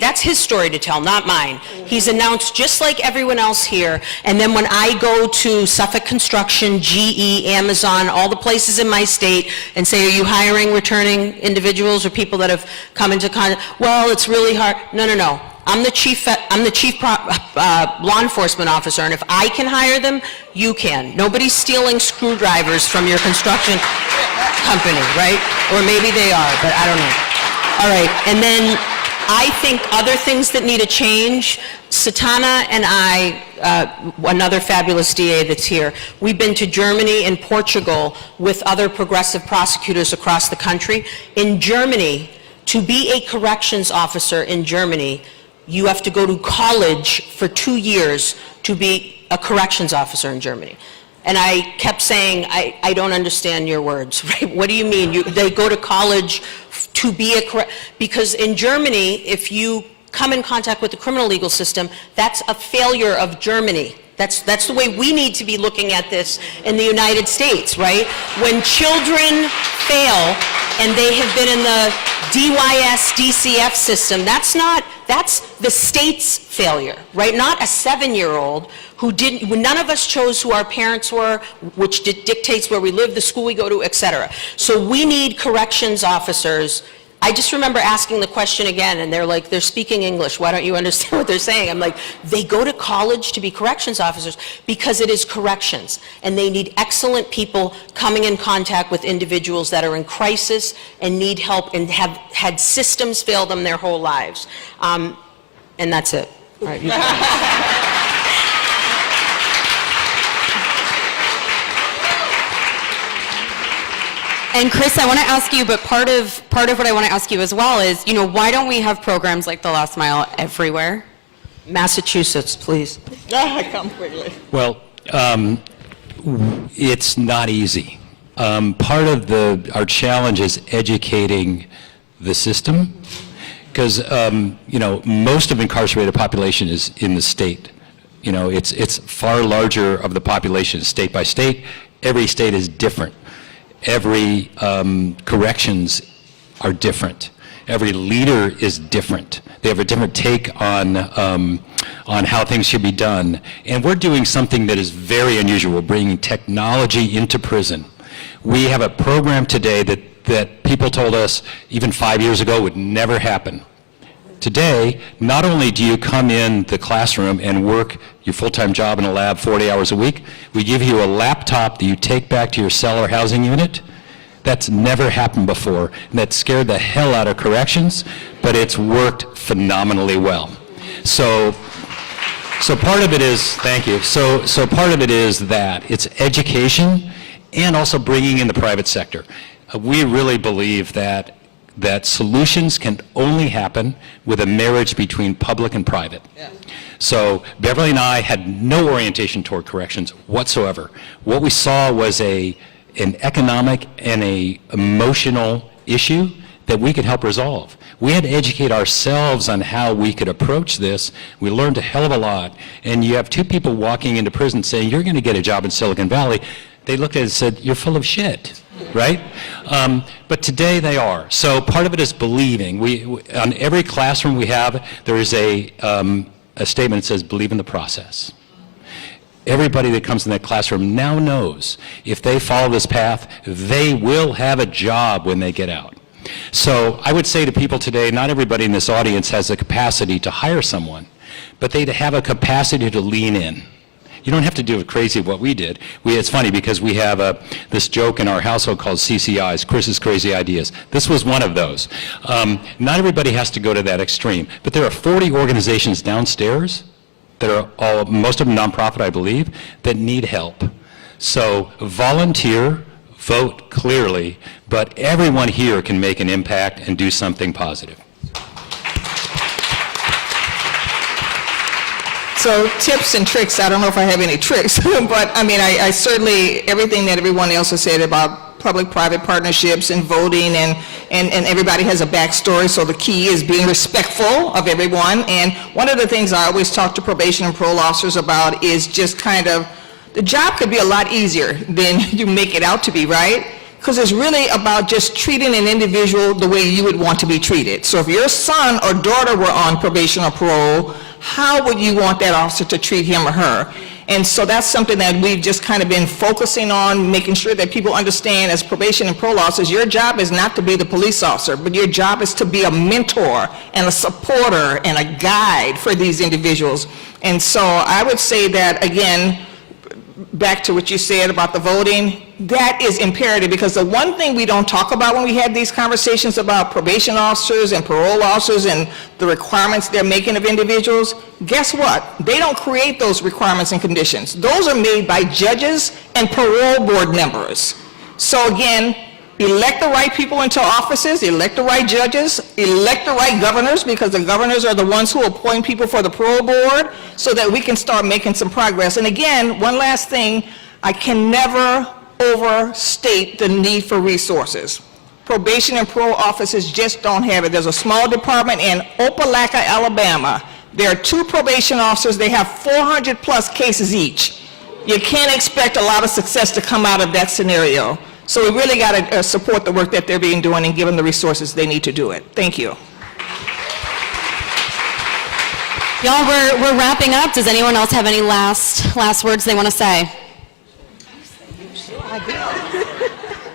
That's his story to tell, not mine. He's announced just like everyone else here, and then when I go to Suffolk Construction, GE, Amazon, all the places in my state, and say, are you hiring returning individuals or people that have come into contact? Well, it's really hard. No. I'm the chief law enforcement officer, and if I can hire them, you can. Nobody's stealing screwdrivers from your construction company, right? Or maybe they are, but I don't know. All right, and then I think other things that need a change, Satana and I, another fabulous DA that's here, we've been to Germany and Portugal with other progressive prosecutors across the country. In Germany, to be a corrections officer in Germany, you have to go to college for 2 years to be a corrections officer in Germany. And I kept saying, I don't understand your words, right? What do you mean? They go to college to be because in Germany, if you come in contact with the criminal legal system, that's a failure of Germany. That's the way we need to be looking at this in the United States, right? When children fail and they have been in the DYS, DCF system, that's the state's failure, right? Not a 7-year-old who none of us chose who our parents were, which dictates where we live, the school we go to, et cetera. So we need corrections officers. I just remember asking the question again, and they're speaking English. Why don't you understand what they're saying? I'm like, they go to college to be corrections officers because it is corrections, and they need excellent people coming in contact with individuals that are in crisis and need help and have had systems fail them their whole lives. And that's it. All right. And Chris, I want to ask you, but part of what I want to ask you as well is, why don't we have programs like the Last Mile everywhere? Massachusetts, please. Come quickly. Well, it's not easy. Part of our challenge is educating the system, because most of incarcerated population is in the state. It's far larger of the population state by state. Every state is different. Every corrections are different. Every leader is different. They have a different take on how things should be done. And we're doing something that is very unusual, bringing technology into prison. We have a program today that people told us even 5 years ago would never happen. Today, not only do you come in the classroom and work your full-time job in a lab 40 hours a week, we give you a laptop that you take back to your cell or housing unit. That's never happened before, and that scared the hell out of corrections, but it's worked phenomenally well. So part of it is, thank you, so part of it is that it's education and also bringing in the private sector. We really believe that solutions can only happen with a marriage between public and private. Yeah. So Beverly and I had no orientation toward corrections whatsoever. What we saw was an economic and an emotional issue that we could help resolve. We had to educate ourselves on how we could approach this. We learned a hell of a lot. And you have two people walking into prison saying, you're going to get a job in Silicon Valley. They looked at it and said, you're full of shit. Right? But today they are. So part of it is believing. On every classroom we have, there is a statement that says, believe in the process. Everybody that comes in that classroom now knows if they follow this path, they will have a job when they get out. So I would say to people today, not everybody in this audience has the capacity to hire someone, but they have a capacity to lean in. You don't have to do it crazy what we did. It's funny because we have this joke in our household called CCIs, Chris's Crazy Ideas. This was one of those. Not everybody has to go to that extreme, but there are 40 organizations downstairs that are most of them nonprofit, I believe, that need help. So volunteer, vote clearly, but everyone here can make an impact and do something positive. So tips and tricks, I don't know if I have any tricks, but I mean, I certainly, everything that everyone else has said about public-private partnerships and voting and everybody has a backstory, so the key is being respectful of everyone. And one of the things I always talk to probation and parole officers about is just kind of, the job could be a lot easier than you make it out to be, right? because it's really about just treating an individual the way you would want to be treated. So if your son or daughter were on probation or parole, how would you want that officer to treat him or her? And so that's something that we've just kind of been focusing on, making sure that people understand as probation and parole officers, your job is not to be the police officer, but your job is to be a mentor and a supporter and a guide for these individuals. And so I would say that, again, back to what you said about the voting, that is imperative, because the one thing we don't talk about when we have these conversations about probation officers and parole officers and the requirements they're making of individuals, guess what? They don't create those requirements and conditions. Those are made by judges and parole board members. So again, elect the right people into offices, elect the right judges, elect the right governors, because the governors are the ones who appoint people for the parole board, so that we can start making some progress. And again, one last thing, I can never overstate the need for resources. Probation and parole offices just don't have it. There's a small department in Opelika, Alabama. There are 2 probation officers. They have 400 plus cases each. You can't expect a lot of success to come out of that scenario. So we really got to support the work that they're being doing and give them the resources they need to do it. Thank you. Y'all, we're wrapping up. Does anyone else have any last words they want to say? All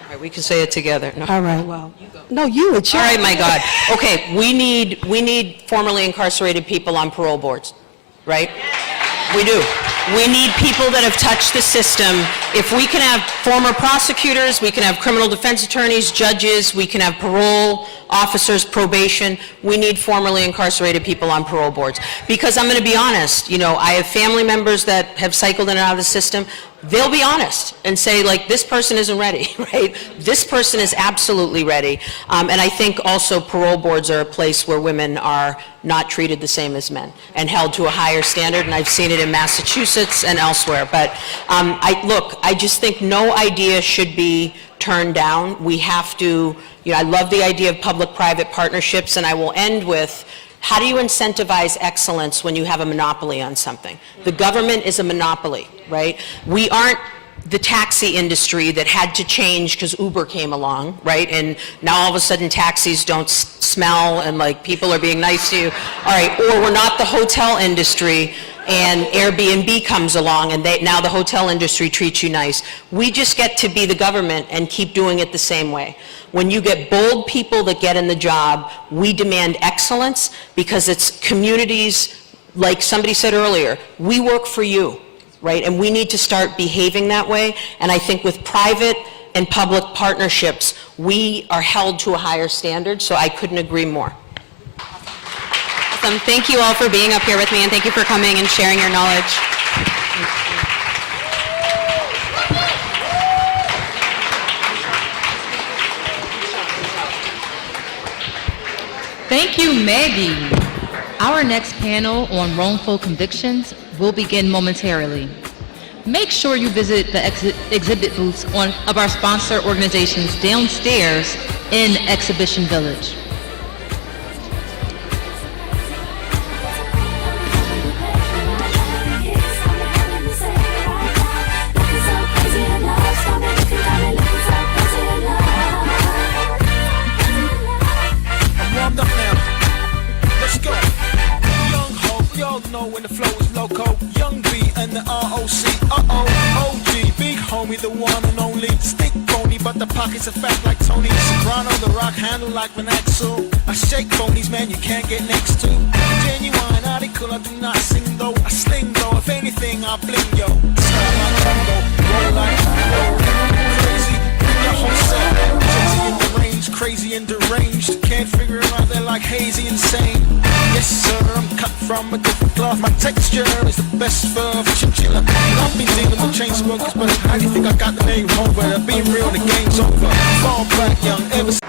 right, we can say it together. No. All right, well, no, you would. All right, my God. Okay, we need formerly incarcerated people on parole boards, right? We do. We need people that have touched the system. If we can have former prosecutors, we can have criminal defense attorneys, judges, we can have parole officers, probation. We need formerly incarcerated people on parole boards. Because I'm going to be honest, you know, I have family members that have cycled in and out of the system. They'll be honest and say, like, this person isn't ready, right? This person is absolutely ready. And I think also parole boards are a place where women are not treated the same as men and held to a higher standard, and I've seen it in Massachusetts and elsewhere. But I just think no idea should be turned down. We have to, you know, I love the idea of public-private partnerships, and I will end with, how do you incentivize excellence when you have a monopoly on something? The government is a monopoly, right? We aren't the taxi industry that had to change because Uber came along, right? And now all of a sudden taxis don't smell and like people are being nice to you. All right, or we're not the hotel industry and Airbnb comes along and now the hotel industry treats you nice. We just get to be the government and keep doing it the same way. When you get bold people that get in the job, we demand excellence because it's communities, like somebody said earlier, we work for you, right? And we need to start behaving that way. And I think with private and public partnerships, we are held to a higher standard, so I couldn't agree more. Awesome. Thank you all for being up here with me, and thank you for coming and sharing your knowledge. Thank you, Maggie. Our next panel on wrongful convictions will begin momentarily. Make sure you visit the exhibit booths of our sponsor organizations downstairs in Exhibition Village. When the flow is loco, young B and the ROC, OG, big homie, the one and only, stick bony, but the pockets are fat like Tony Soprano, the rock handle like Van Axel. I shake phonies, man, you can't get next to. Genuine, article, I do not sing though, I sling though, if anything, I bling yo. Style like Tango, roll like roll, crazy, bring your whole set, crazy in the range, crazy and deranged, can't figure it out, they're like hazy, insane. Yes, sir, I'm cut from a different cloth. My texture is the best for chinchilla. I've been dealing with chain smokers, but how do you think I got the name over? Being real, the game's over. Fall back young, ever since.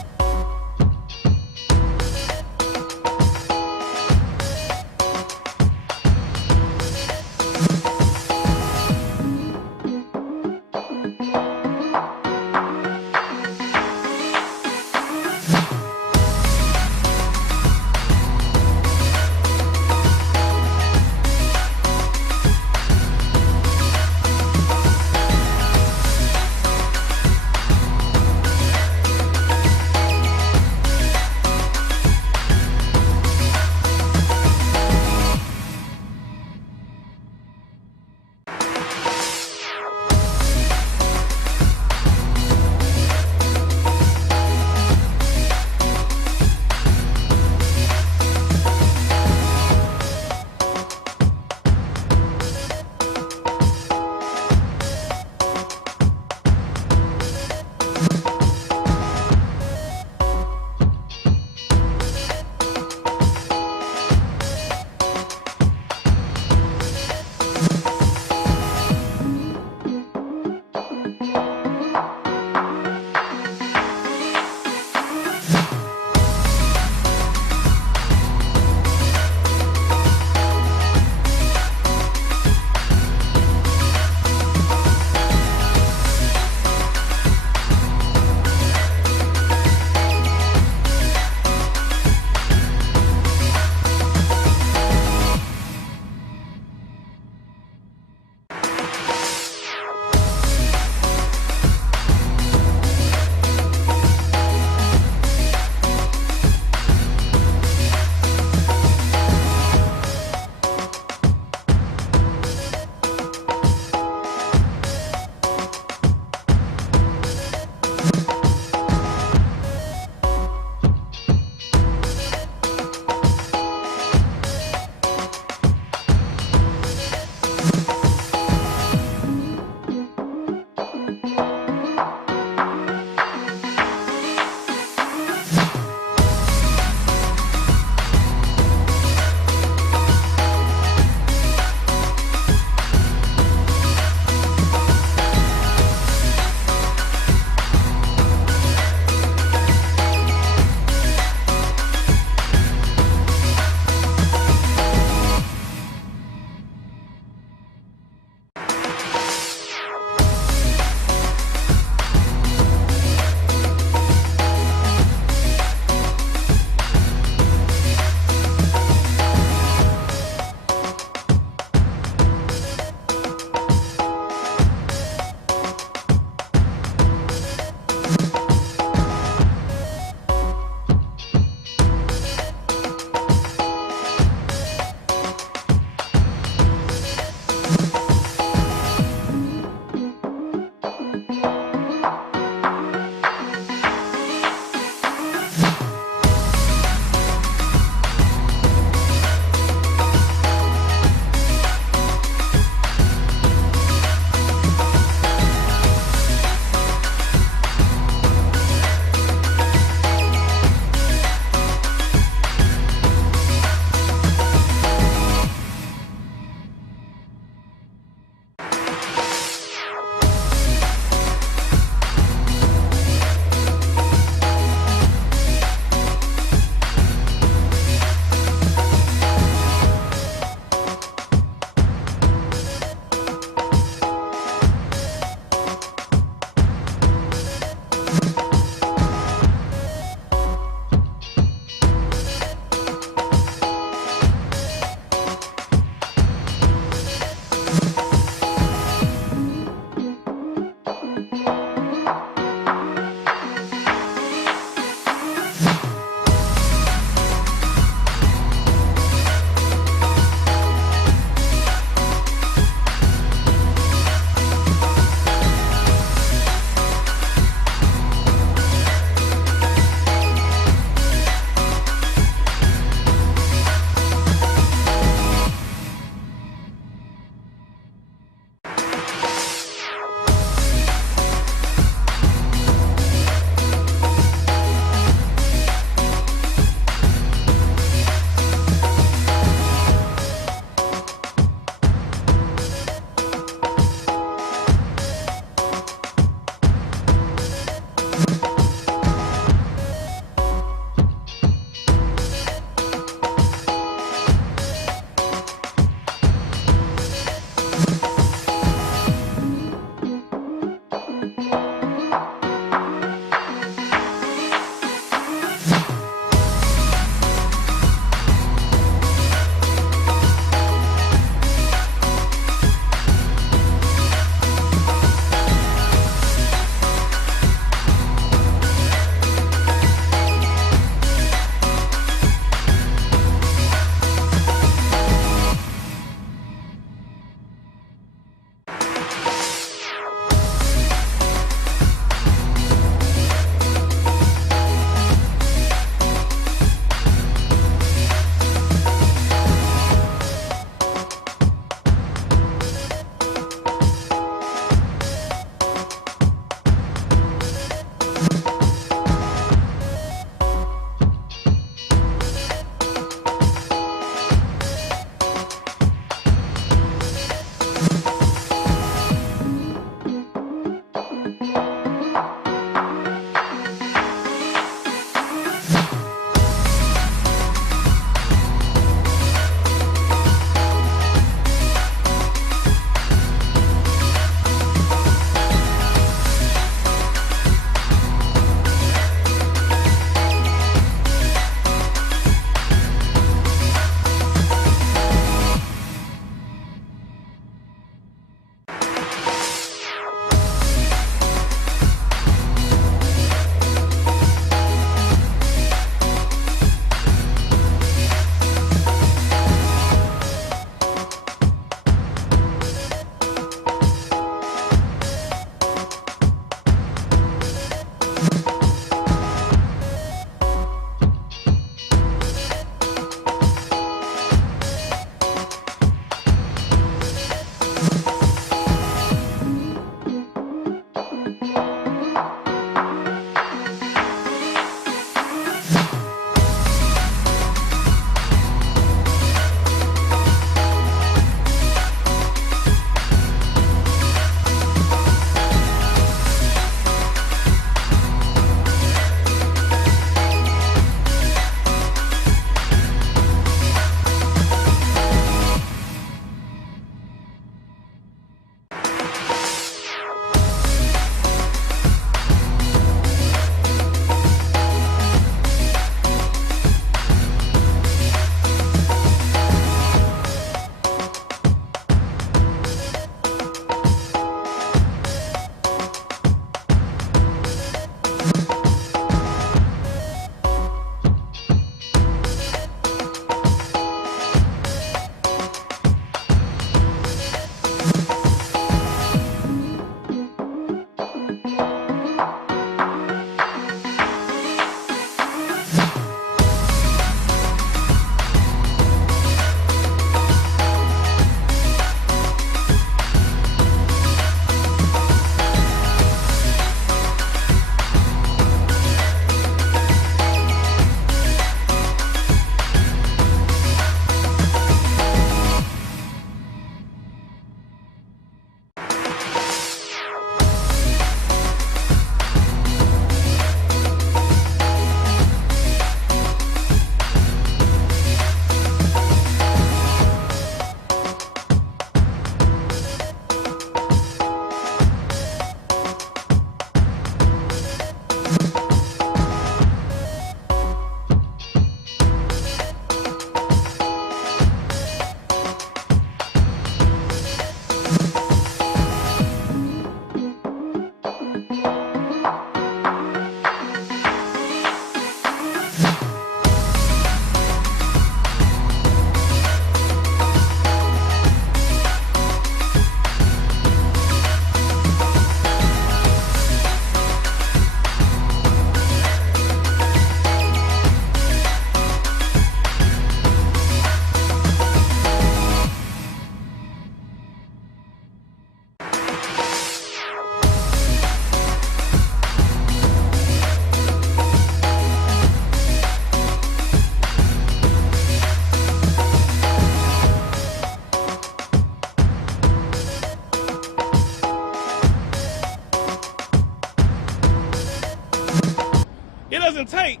take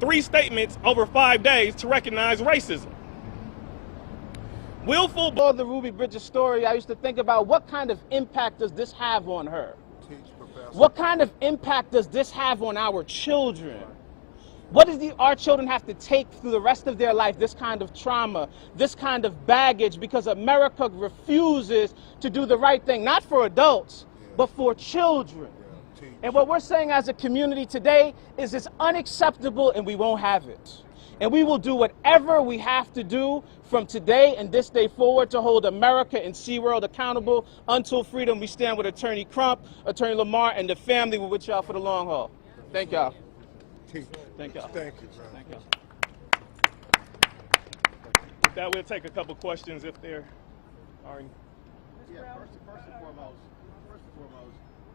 3 statements over 5 days to recognize racism. Willful. The Ruby Bridges story, I used to think about what kind of impact does this have on her? What kind of impact does this have on our children? What does our children have to take through the rest of their life, this kind of trauma, this kind of baggage, because America refuses to do the right thing, not for adults, but for children. And what we're saying as a community today is it's unacceptable and we won't have it. And we will do whatever we have to do from today and this day forward to hold America and SeaWorld accountable. Until freedom, we stand with Attorney Crump, Attorney Lamar, and the family. We're with y'all for the long haul. Thank y'all. Thank y'all. Thank you, bro. Thank y'all. With that, we'll take a couple questions if there are any. Yeah, first and foremost, when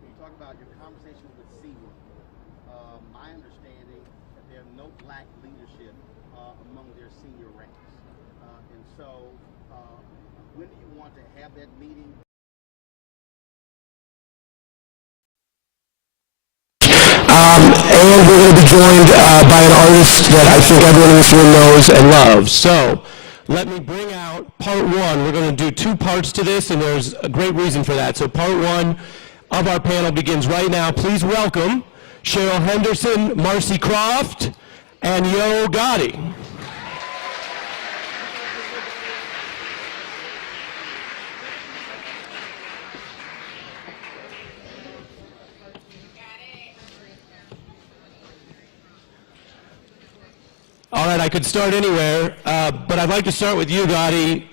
you talk about your conversation with SeaWorld, my understanding that there are no black leadership among their senior ranks. And so, when do you want to have that meeting? And we're going to be joined by an artist that I think everyone in this room knows and loves. So let me bring out part one. We're going to do 2 parts to this, and there's a great reason for that. So part 1 of our panel begins right now. Please welcome Cheryl Henderson, Marcy Croft, and Yo Gotti. All right, I could start anywhere, but I'd like to start with you, Gotti.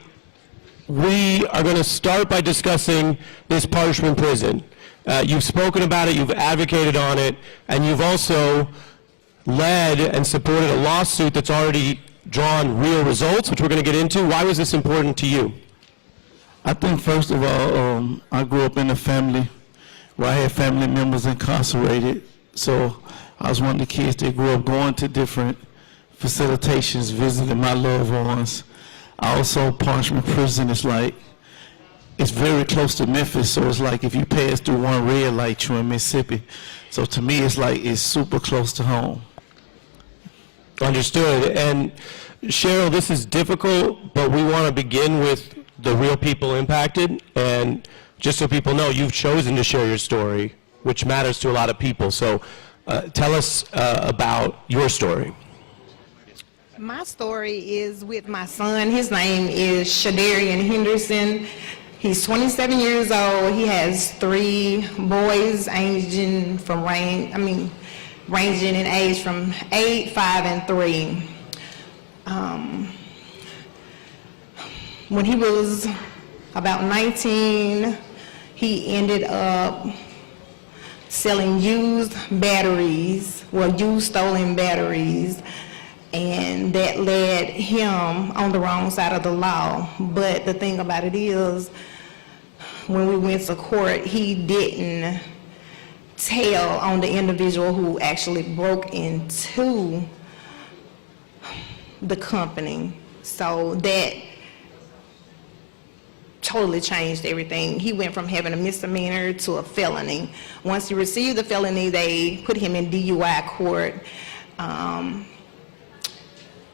We are going to start by discussing this Parchman prison. You've spoken about it, you've advocated on it, and you've also led and supported a lawsuit that's already drawn real results, which we're going to get into. Why was this important to you? I think, first of all, I grew up in a family where I had family members incarcerated. So I was one of the kids that grew up going to different facilitations, visiting my loved ones. Also, Parchman Prison is like, it's very close to Memphis, so it's like if you pass through one red light, you're in Mississippi. So to me, it's like it's super close to home. Understood. And Cheryl, this is difficult, but we want to begin with the real people impacted. And just so people know, you've chosen to share your story, which matters to a lot of people. So tell us about your story. My story is with my son. His name is Shadarian Henderson. He's 27 years old. He has 3 boys ranging in age from 8, 5, and 3. When he was about 19, he ended up selling used stolen batteries, and that led him on the wrong side of the law. But the thing about it is, when we went to court, he didn't tell on the individual who actually broke into the company. So that totally changed everything. He went from having a misdemeanor to a felony. Once he received the felony, they put him in DUI court.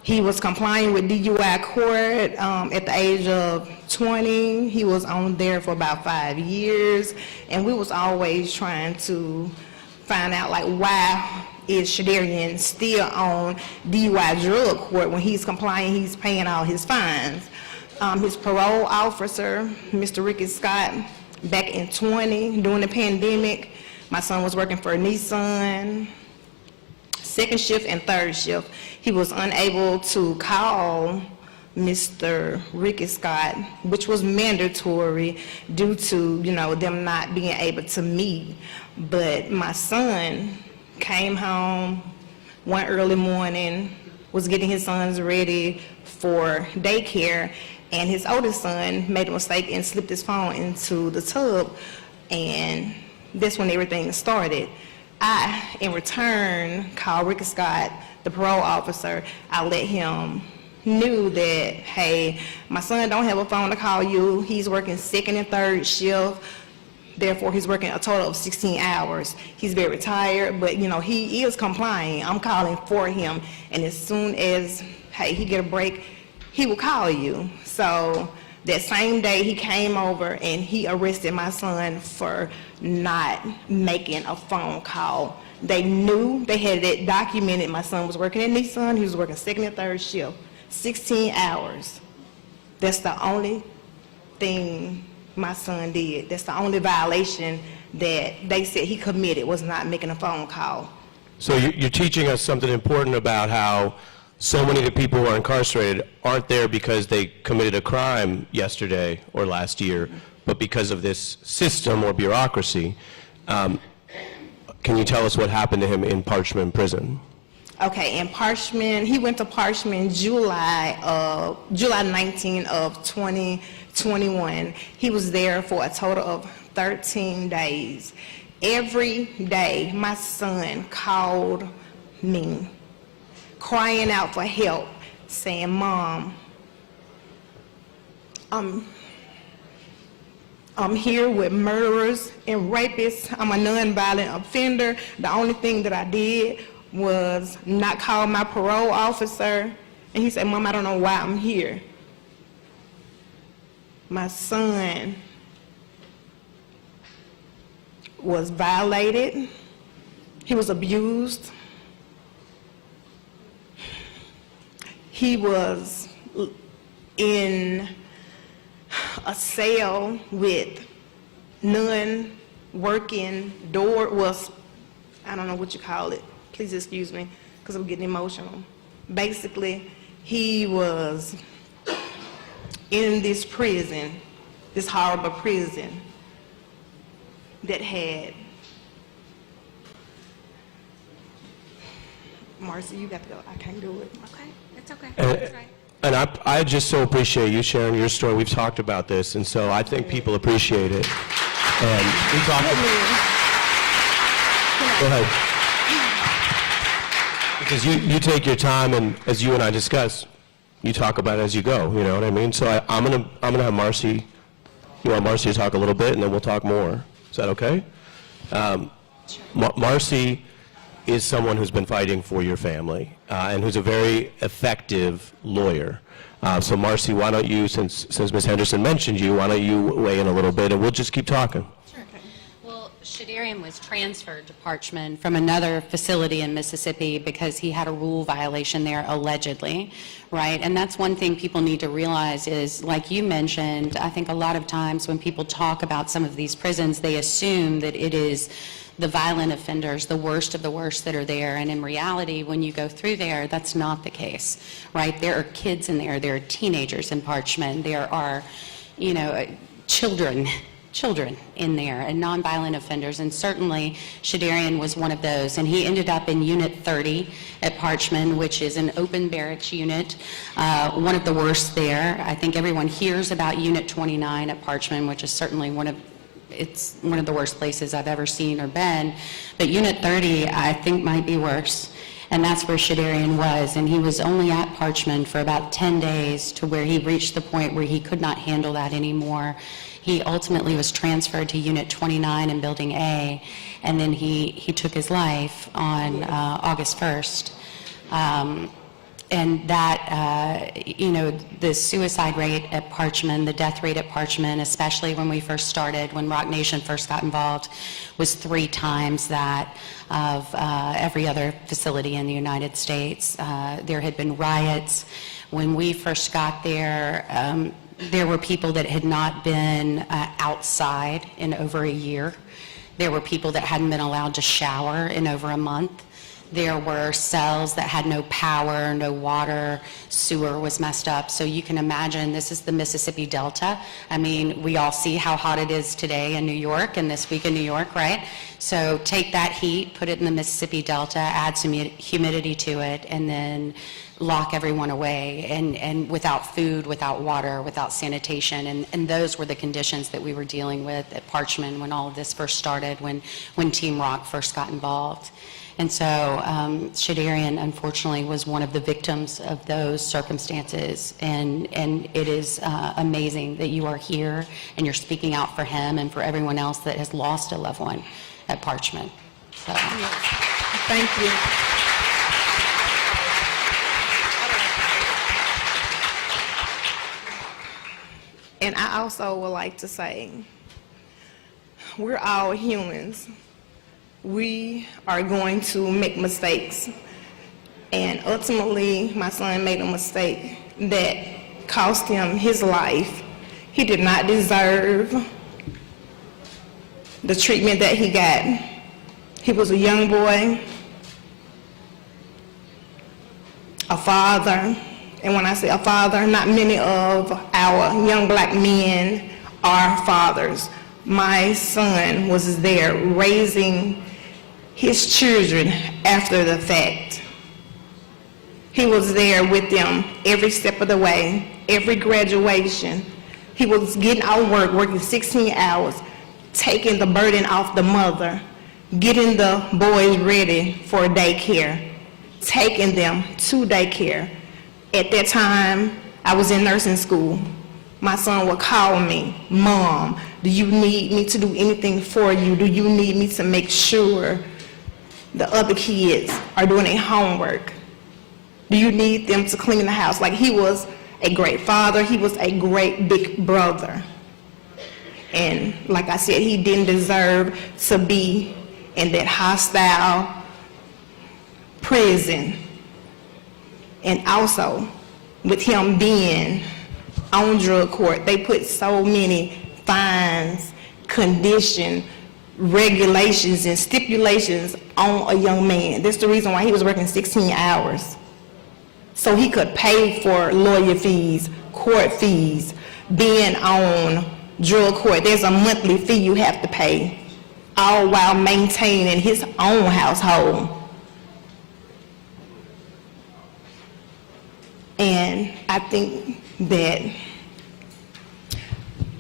He was complying with DUI court at the age of 20. He was on there for about 5 years, and we was always trying to find out, like, why is Shadarian still on DUI drug court when he's complying, he's paying all his fines. His parole officer, Mr. Ricky Scott, back in 20, during the pandemic, my son was working for Nissan, 2nd shift and 3rd shift. He was unable to call Mr. Ricky Scott, which was mandatory due to, them not being able to meet. But my son came home one early morning, was getting his sons ready for daycare, and his oldest son made a mistake and slipped his phone into the tub, and that's when everything started. I, in return, called Ricky Scott, the parole officer. I let him knew that, hey, my son don't have a phone to call you. He's working 2nd and 3rd shift. Therefore, he's working a total of 16 hours. He's very tired, but he is complying. I'm calling for him, and as soon as, hey, he get a break, he will call you. So that same day, he came over and he arrested my son for not making a phone call. They knew, they had it documented. My son was working at Nissan. He was working second and third shift, 16 hours. That's the only thing my son did. That's the only violation that they said he committed, was not making a phone call. So you're teaching us something important about how so many of the people who are incarcerated aren't there because they committed a crime yesterday or last year, but because of this system or bureaucracy. Can you tell us what happened to him in Parchman Prison? Okay, in Parchman, he went to Parchman July 19 of 2021. He was there for a total of 13 days. Every day, my son called me, crying out for help, saying, "Mom, I'm here with murderers and rapists. I'm a nonviolent offender. The only thing that I did was not call my parole officer." And he said, "Mom, I don't know why I'm here." My son was violated. He was abused. He was in a cell with non-working door, I don't know what you call it. Please excuse me, because I'm getting emotional. Basically, he was in this prison, this horrible prison that had, Marcy, you got to go. I can't do it. Okay, it's okay. That's right. And I just so appreciate you sharing your story. We've talked about this, and so I think people appreciate it. And we talked Go ahead. Because you take your time, and as you and I discuss, you talk about it as you go, you know what I mean? So I'm gonna have Marcy, you want Marcy to talk a little bit, and then we'll talk more. Is that okay? Marcy is someone who's been fighting for your family, and who's a very effective lawyer. So Marcy, why don't you, since Ms. Henderson mentioned you, why don't you weigh in a little bit, and we'll just keep talking. Well, Shadarian was transferred to Parchman from another facility in Mississippi because he had a rule violation there, allegedly, right? And that's one thing people need to realize is, like you mentioned, I think a lot of times when people talk about some of these prisons, they assume that it is the violent offenders, the worst of the worst that are there. And in reality, when you go through there, that's not the case, right? There are kids in there. There are teenagers in Parchman. There are, children in there, and nonviolent offenders. And certainly, Shadarian was one of those. And he ended up in Unit 30 at Parchman, which is an open barracks unit, one of the worst there. I think everyone hears about Unit 29 at Parchman, which is certainly it's one of the worst places I've ever seen or been, but Unit 30 I think might be worse, and that's where Shadarian was, and he was only at Parchman for about 10 days to where he reached the point where he could not handle that anymore. He ultimately was transferred to Unit 29 in Building A, and then he took his life on August 1st. And that, the suicide rate at Parchman, the death rate at Parchman, especially when we first started, when Rock Nation first got involved, was 3 times that of every other facility in the United States. There had been riots. When we first got there, there were people that had not been outside in over a year. There were people that hadn't been allowed to shower in over a month. There were cells that had no power, no water, sewer was messed up. So you can imagine, this is the Mississippi Delta. I mean, we all see how hot it is today in New York and this week in New York, right? So take that heat, put it in the Mississippi Delta, add some humidity to it, and then lock everyone away, and without food, without water, without sanitation. And those were the conditions that we were dealing with at Parchman when all of this first started, when Team Rock first got involved. And so Shadarian, unfortunately, was one of the victims of those circumstances. And it is amazing that you are here and you're speaking out for him and for everyone else that has lost a loved one at Parchment. So. Thank you. And I also would like to say, we're all humans. We are going to make mistakes. And ultimately, my son made a mistake that cost him his life. He did not deserve the treatment that he got. He was a young boy, a father. And when I say a father, not many of our young black men are fathers. My son was there raising his children after the fact. He was there with them every step of the way, every graduation. He was getting out work, working 16 hours, taking the burden off the mother, getting the boys ready for daycare, taking them to daycare. At that time, I was in nursing school. My son would call me, "Mom, do you need me to do anything for you? Do you need me to make sure the other kids are doing their homework? Do you need them to clean the house?" Like, he was a great father. He was a great big brother. And like I said, he didn't deserve to be in that hostile prison. And also, with him being on drug court, they put so many fines, conditions, regulations, and stipulations on a young man. That's the reason why he was working 16 hours. So he could pay for lawyer fees, court fees, being on drug court. There's a monthly fee you have to pay, all while maintaining his own household. And I think that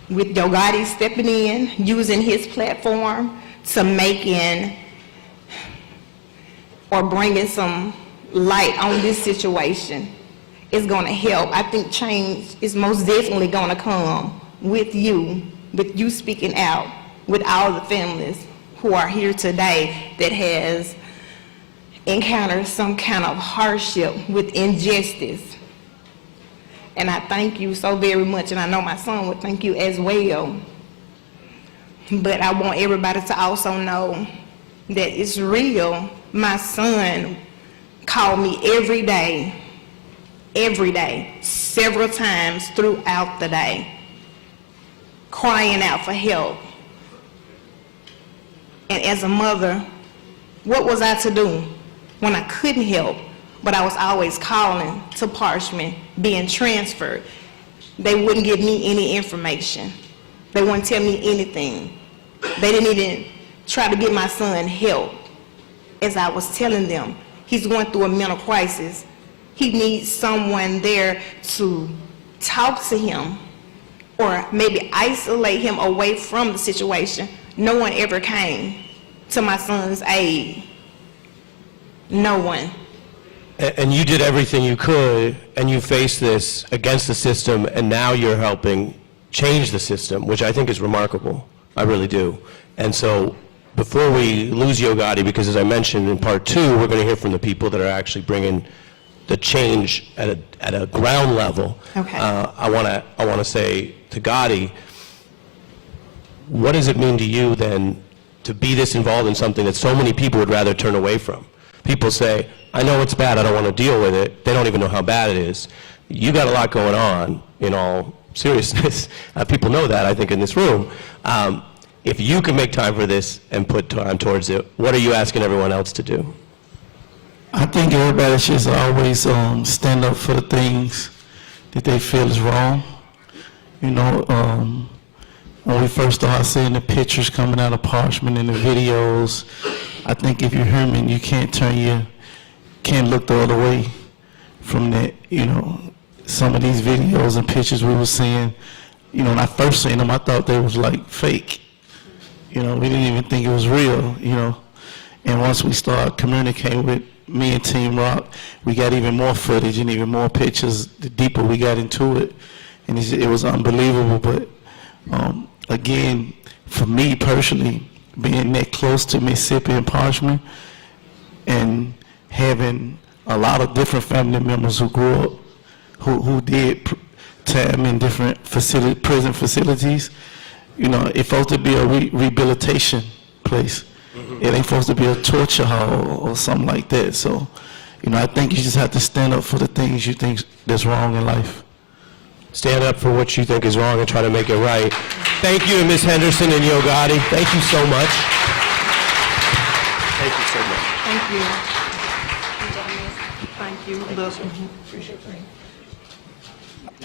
with Yo Gotti stepping in, using his platform to making or bringing some light on this situation, is going to help. I think change is most definitely going to come with you speaking out, with all the families who are here today that has encountered some kind of hardship with injustice. And I thank you so very much, and I know my son would thank you as well. But I want everybody to also know that it's real. My son called me every day, several times throughout the day, crying out for help. And as a mother, what was I to do when I couldn't help? But I was always calling to Parchment, being transferred. They wouldn't give me any information. They wouldn't tell me anything. They didn't even try to get my son help. As I was telling them, he's going through a mental crisis. He needs someone there to talk to him or maybe isolate him away from the situation. No one ever came to my son's aid. No one. And you did everything you could, and you faced this against the system, and now you're helping change the system, which I think is remarkable. I really do. And so before we lose Yo Gotti, because as I mentioned in part 2, we're going to hear from the people that are actually bringing the change at a ground level. Okay. I want to say to Gotti, what does it mean to you then to be this involved in something that so many people would rather turn away from? People say, I know it's bad, I don't want to deal with it. They don't even know how bad it is. You got a lot going on, in all seriousness. People know that, I think, in this room. If you can make time for this and put time towards it, what are you asking everyone else to do? I think everybody should always stand up for the things that they feel is wrong. You know, when we first started seeing the pictures coming out of Parchment and the videos, I think if you're human, you can't look the other way from that. You know, some of these videos and pictures we were seeing, you know, when I first seen them, I thought they was like fake. You know, we didn't even think it was real, you know. And once we started communicating with me and Team Rock, we got even more footage and even more pictures the deeper we got into it. And it was unbelievable. But again, for me personally, being that close to Mississippi and Parchman and having a lot of different family members who grew up, who did time in different prison facilities, you know, it's supposed to be a rehabilitation place. It ain't supposed to be a torture hall or something like that. So, you know, I think you just have to stand up for the things you think that's wrong in life. Stand up for what you think is wrong and try to make it right. Thank you to Ms. Henderson and Yo Gotti. Thank you so much. Thank you so much. Thank you. Thank you.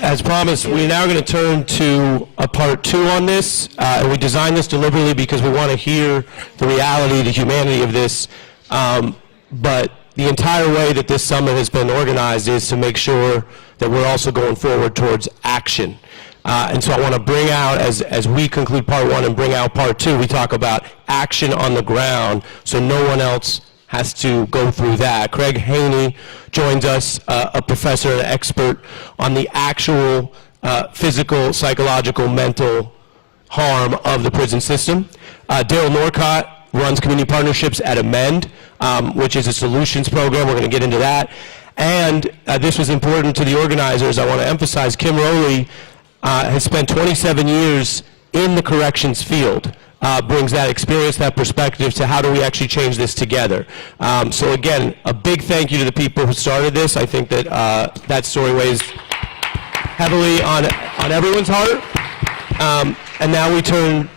As promised, we're now going to turn to a part 2 on this. And we designed this deliberately because we want to hear the reality, the humanity of this. But the entire way that this summit has been organized is to make sure that we're also going forward towards action. And so I want to bring out, as we conclude part 1 and bring out part 2, we talk about action on the ground so no one else has to go through that. Craig Haney joins us, a professor and expert on the actual physical, psychological, mental harm of the prison system. Daryl Norcott runs community partnerships at Amend, which is a solutions program. We're going to get into that. And this was important to the organizers. I want to emphasize Kim Rowley has spent 27 years in the corrections field. Brings that experience, that perspective to how do we actually change this together. So again, a big thank you to the people who started this. I think that that story weighs heavily on everyone's heart. And now we turn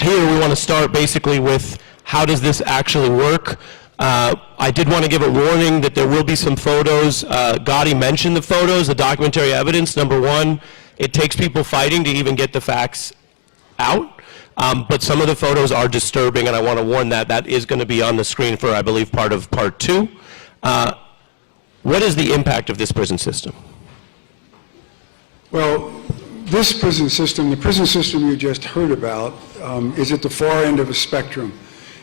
here, we want to start basically with how does this actually work? I did want to give a warning that there will be some photos. Gotti mentioned the photos, the documentary evidence. Number one, it takes people fighting to even get the facts out. But some of the photos are disturbing, and I want to warn that is going to be on the screen for, I believe, part of part 2. What is the impact of this prison system? Well, this prison system, the prison system you just heard about, is at the far end of a spectrum.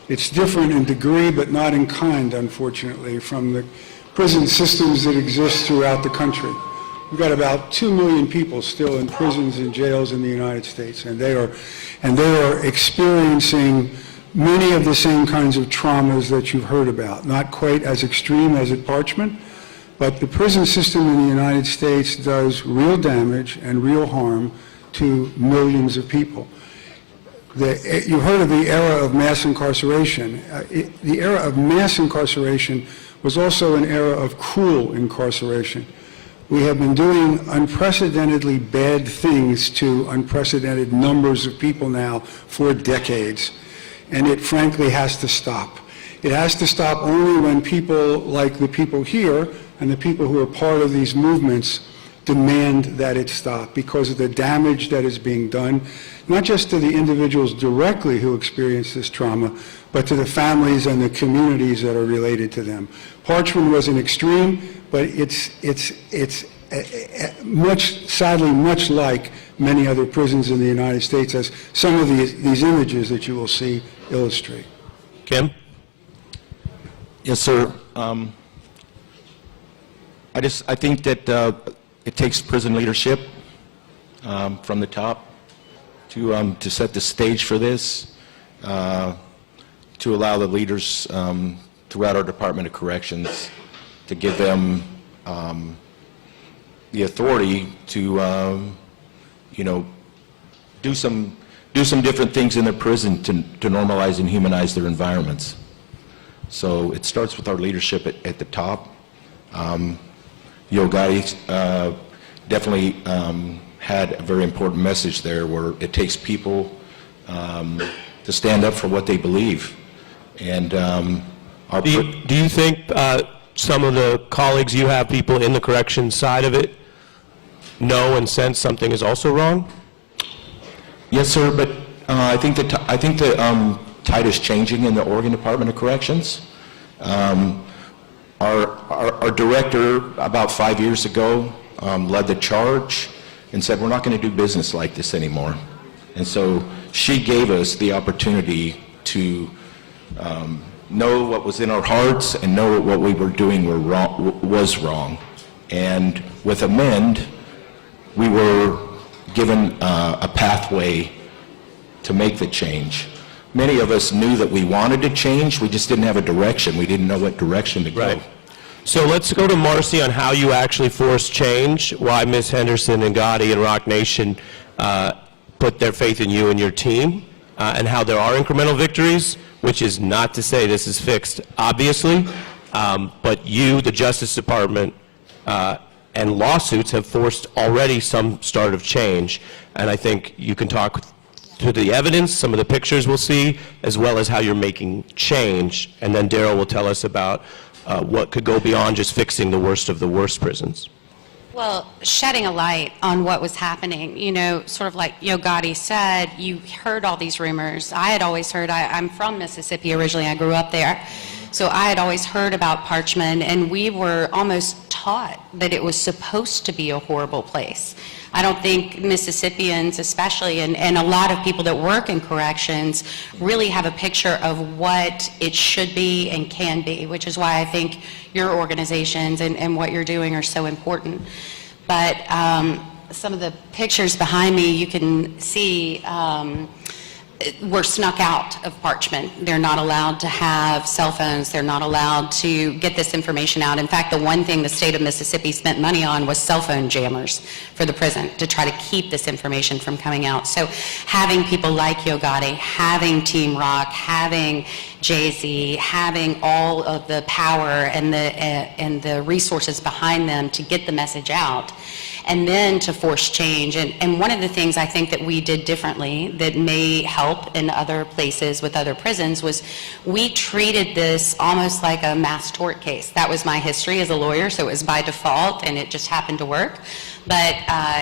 It's different in degree, but not in kind, unfortunately, from the prison systems that exist throughout the country. We've got about 2 million people still in prisons and jails in the United States, and they are experiencing many of the same kinds of traumas that you've heard about. Not quite as extreme as at Parchman, but the prison system in the United States does real damage and real harm to millions of people. You heard of the era of mass incarceration. The era of mass incarceration was also an era of cruel incarceration. We have been doing unprecedentedly bad things to unprecedented numbers of people now for decades, and it frankly has to stop. It has to stop only when people like the people here and the people who are part of these movements demand that it stop because of the damage that is being done, not just to the individuals directly who experience this trauma, but to the families and the communities that are related to them. Parchman was an extreme, but it's sadly much like many other prisons in the United States, as some of these images that you will see illustrate. Kim? Yes, sir. I think that it takes prison leadership from the top to set the stage for this, to allow the leaders throughout our Department of Corrections to give them the authority to, do some different things in their prison to normalize and humanize their environments. So it starts with our leadership at the top. Yo Gotti definitely had a very important message there, where it takes people to stand up for what they believe. And do you think some of the colleagues you have, people in the corrections side of it, know and sense something is also wrong? Yes, sir, but I think the tide is changing in the Oregon Department of Corrections. Our director, about 5 years ago, led the charge and said, we're not going to do business like this anymore. And so she gave us the opportunity to know what was in our hearts and know what we were doing was wrong. And with Amend, we were given a pathway to make the change. Many of us knew that we wanted to change, we just didn't have a direction. We didn't know what direction to go. Right. So let's go to Marcy on how you actually forced change, why Ms. Henderson and Gotti and Rock Nation put their faith in you and your team, and how there are incremental victories, which is not to say this is fixed, obviously, but you, the Justice Department, and lawsuits have forced already some start of change. And I think you can talk to the evidence, some of the pictures we'll see, as well as how you're making change. And then Daryl will tell us about what could go beyond just fixing the worst of the worst prisons. Well, shedding a light on what was happening, you know, sort of like Gotti said, you heard all these rumors. I had always heard, I'm from Mississippi originally, I grew up there. So I had always heard about Parchman, and we were almost taught that it was supposed to be a horrible place. I don't think Mississippians especially, and a lot of people that work in corrections, really have a picture of what it should be and can be, which is why I think your organizations and what you're doing are so important. But some of the pictures behind me, you can see were snuck out of Parchman. They're not allowed to have cell phones. They're not allowed to get this information out. In fact, the one thing the state of Mississippi spent money on was cell phone jammers for the prison to try to keep this information from coming out. So having people like Gotti, having Team Rock, having Jay-Z, having all of the power and the resources behind them to get the message out, and then to force change. And one of the things I think that we did differently that may help in other places with other prisons was we treated this almost like a mass tort case. That was my history as a lawyer, so it was by default and it just happened to work. But,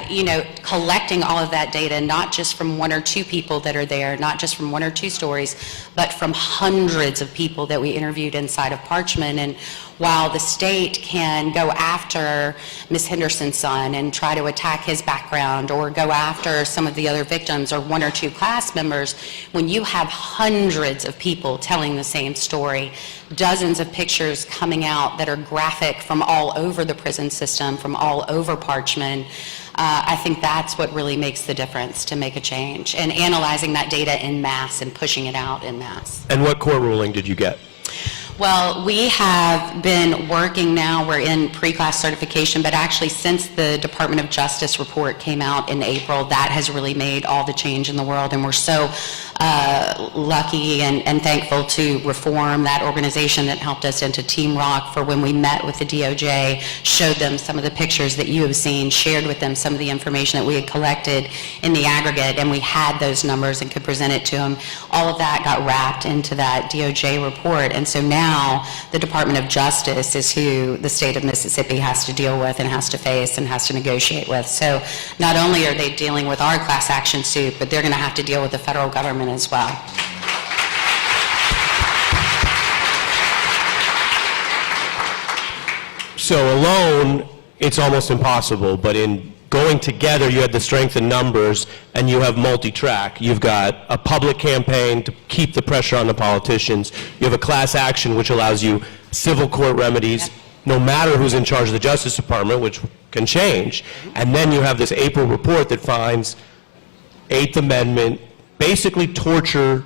you know, collecting all of that data, not just from one or two people that are there, not just from one or two stories, but from hundreds of people that we interviewed inside of Parchman. And while the state can go after Ms. Henderson's son and try to attack his background or go after some of the other victims or one or two class members, when you have hundreds of people telling the same story, dozens of pictures coming out that are graphic from all over the prison system, from all over Parchman, I think that's what really makes the difference to make a change, and analyzing that data in mass and pushing it out in mass. And what court ruling did you get? Well, we have been working now, we're in pre-class certification, but actually since the Department of Justice report came out in April, that has really made all the change in the world, and we're so lucky and thankful to Reform, that organization that helped us, into Team Rock, for when we met with the DOJ, showed them some of the pictures that you have seen, shared with them some of the information that we had collected in the aggregate, and we had those numbers and could present it to them. All of that got wrapped into that DOJ report, and so now the Department of Justice is who the state of Mississippi has to deal with and has to face and has to negotiate with. So not only are they dealing with our class action suit, but they're going to have to deal with the federal government as well. So alone, it's almost impossible, but in going together, you had the strength in numbers, and you have multi-track. You've got a public campaign to keep the pressure on the politicians. You have a class action, which allows you civil court remedies, no matter who's in charge of the Justice Department, which can change. And then you have this April report that finds Eighth Amendment, basically torture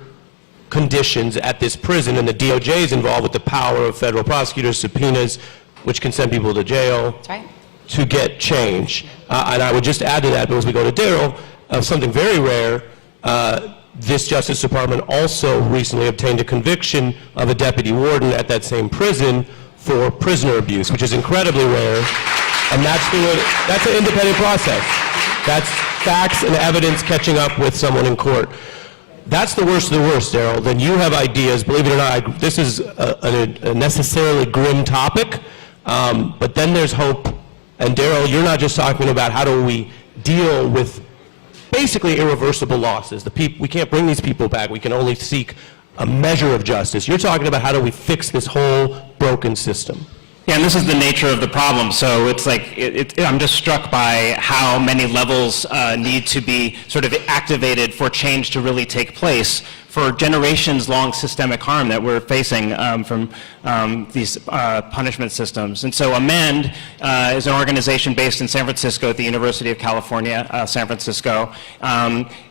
conditions at this prison, and the DOJ is involved with the power of federal prosecutors, subpoenas, which can send people to jail. That's right. To get change. And I would just add to that, because we go to Daryl, something very rare, this Justice Department also recently obtained a conviction of a deputy warden at that same prison for prisoner abuse, which is incredibly rare, and that's an independent process. That's facts and evidence catching up with someone in court. That's the worst of the worst, Daryl. Then you have ideas. Believe it or not, this is a necessarily grim topic, but then there's hope. And Daryl, you're not just talking about how do we deal with basically irreversible losses. We can't bring these people back. We can only seek a measure of justice. You're talking about how do we fix this whole broken system. Yeah, and this is the nature of the problem. So it's like, I'm just struck by how many levels need to be sort of activated for change to really take place. for generations-long systemic harm that we're facing from these punishment systems. And so Amend is an organization based in San Francisco at the University of California, San Francisco.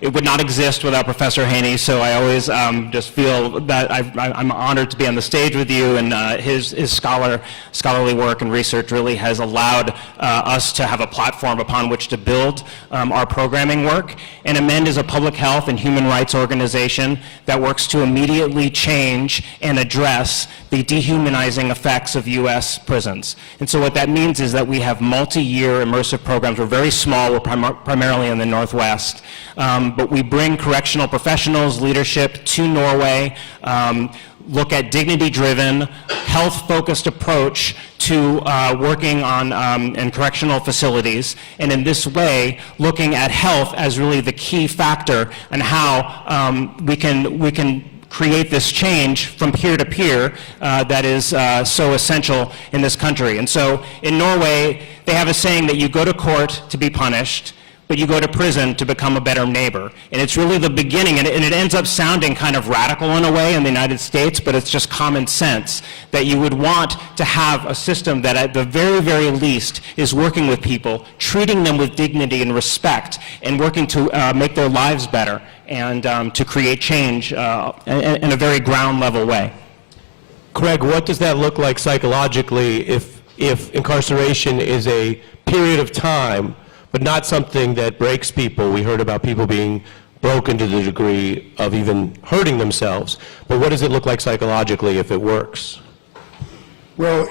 It would not exist without Professor Haney, so I always just feel that I'm honored to be on the stage with you, and his scholarly work and research really has allowed us to have a platform upon which to build our programming work. And Amend is a public health and human rights organization that works to immediately change and address the dehumanizing effects of U.S. prisons. And so what that means is that we have multi-year immersive programs. We're very small. We're primarily in the Northwest. But we bring correctional professionals, leadership to Norway, look at dignity-driven, health-focused approach to working on in correctional facilities, and in this way, looking at health as really the key factor and how we can create this change from peer to peer that is so essential in this country. And so in Norway, they have a saying that you go to court to be punished, but you go to prison to become a better neighbor. And it's really the beginning, and it ends up sounding kind of radical in a way in the United States, but it's just common sense that you would want to have a system that at the very, very least is working with people, treating them with dignity and respect, and working to make their lives better and to create change in a very ground level way. Craig, what does that look like psychologically if incarceration is a period of time but not something that breaks people? We heard about people being broken to the degree of even hurting themselves. But what does it look like psychologically if it works? Well,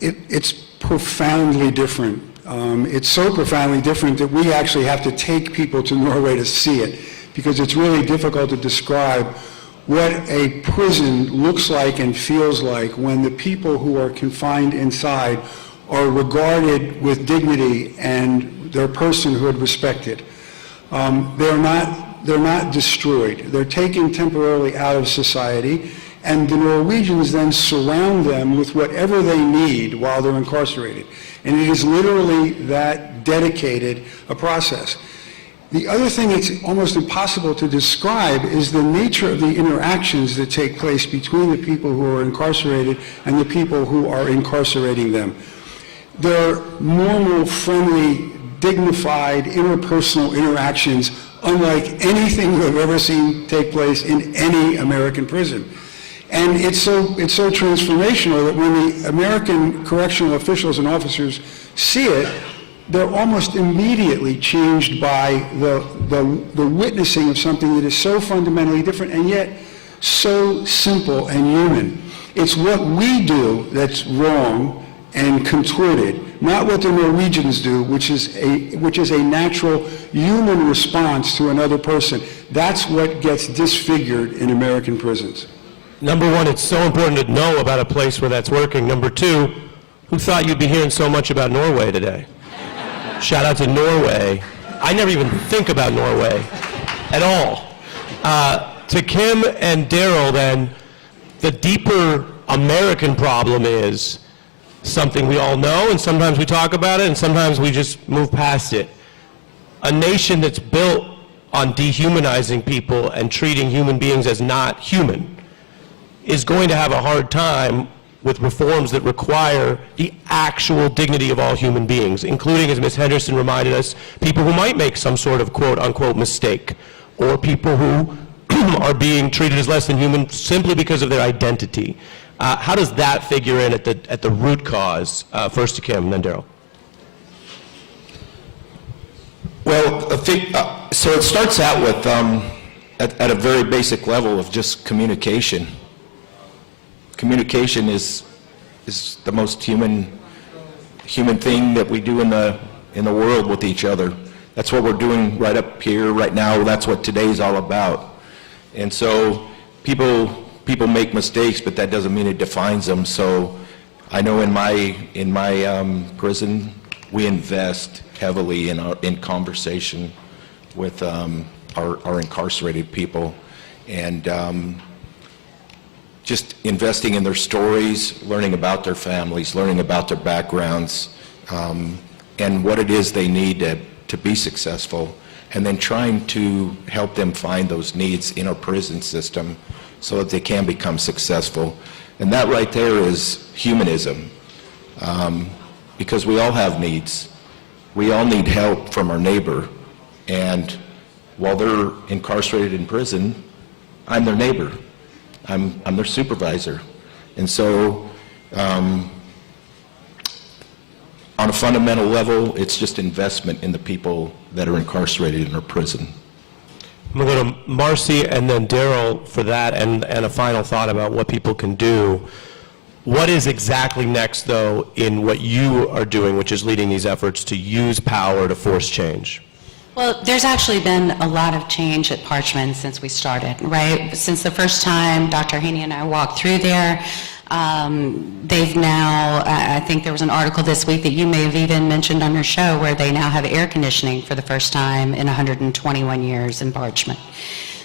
it's profoundly different. It's so profoundly different that we actually have to take people to Norway to see it, because it's really difficult to describe what a prison looks like and feels like when the people who are confined inside are regarded with dignity and their personhood respected. They're not destroyed. They're taken temporarily out of society, and the Norwegians then surround them with whatever they need while they're incarcerated. And it is literally that dedicated a process. The other thing that's almost impossible to describe is the nature of the interactions that take place between the people who are incarcerated and the people who are incarcerating them. They're normal, friendly, dignified, interpersonal interactions unlike anything we've ever seen take place in any American prison. And it's so transformational that when the American correctional officials and officers see it, they're almost immediately changed by the witnessing of something that is so fundamentally different and yet so simple and human. It's what we do that's wrong and contorted, not what the Norwegians do, which is a natural human response to another person. That's what gets disfigured in American prisons. Number one, it's so important to know about a place where that's working. Number two, who thought you'd be hearing so much about Norway today? Shout out to Norway. I never even think about Norway at all. To Kim and Daryl, then, the deeper American problem is something we all know, and sometimes we talk about it, and sometimes we just move past it. A nation that's built on dehumanizing people and treating human beings as not human is going to have a hard time with reforms that require the actual dignity of all human beings, including, as Ms. Henderson reminded us, people who might make some sort of quote-unquote mistake, or people who are being treated as less than human simply because of their identity. How does that figure in at the root cause? First to Kim, and then Daryl. Well, I think, so it starts out with, at a very basic level of just communication. Communication is the most human thing that we do in the world with each other. That's what we're doing right up here, right now. That's what today's all about. And so people make mistakes, but that doesn't mean it defines them. So I know in my prison, we invest heavily in conversation with our incarcerated people, and just investing in their stories, learning about their families, learning about their backgrounds, and what it is they need to be successful. and then trying to help them find those needs in our prison system so that they can become successful. And that right there is humanism, because we all have needs. We all need help from our neighbor, and while they're incarcerated in prison, I'm their neighbor. I'm their supervisor. And so, on a fundamental level, it's just investment in the people that are incarcerated in our prison. I'm going to go to Marcy and then Daryl for that, and a final thought about what people can do. What is exactly next, though, in what you are doing, which is leading these efforts to use power to force change? Well, there's actually been a lot of change at Parchman since we started, right? Since the first time Dr. Haney and I walked through there, they've now, I think there was an article this week that you may have even mentioned on your show, where they now have air conditioning for the first time in 121 years in Parchman.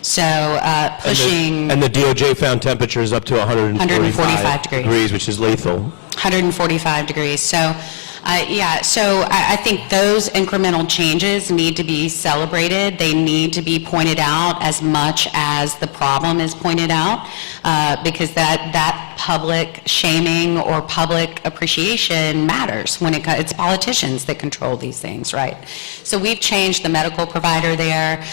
So pushing... And the DOJ found temperatures up to 145 degrees, which is lethal. 145 degrees. So, so I think those incremental changes need to be celebrated. They need to be pointed out as much as the problem is pointed out, because that public shaming or public appreciation matters when it's politicians that control these things, right? So we've changed the medical provider there.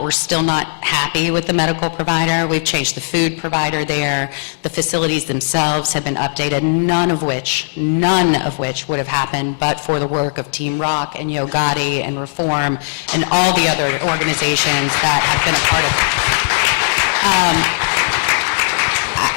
We're still not happy with the medical provider. We've changed the food provider there. The facilities themselves have been updated, none of which would have happened but for the work of Team Rock and Yo Gotti and Reform and all the other organizations that have been a part of it.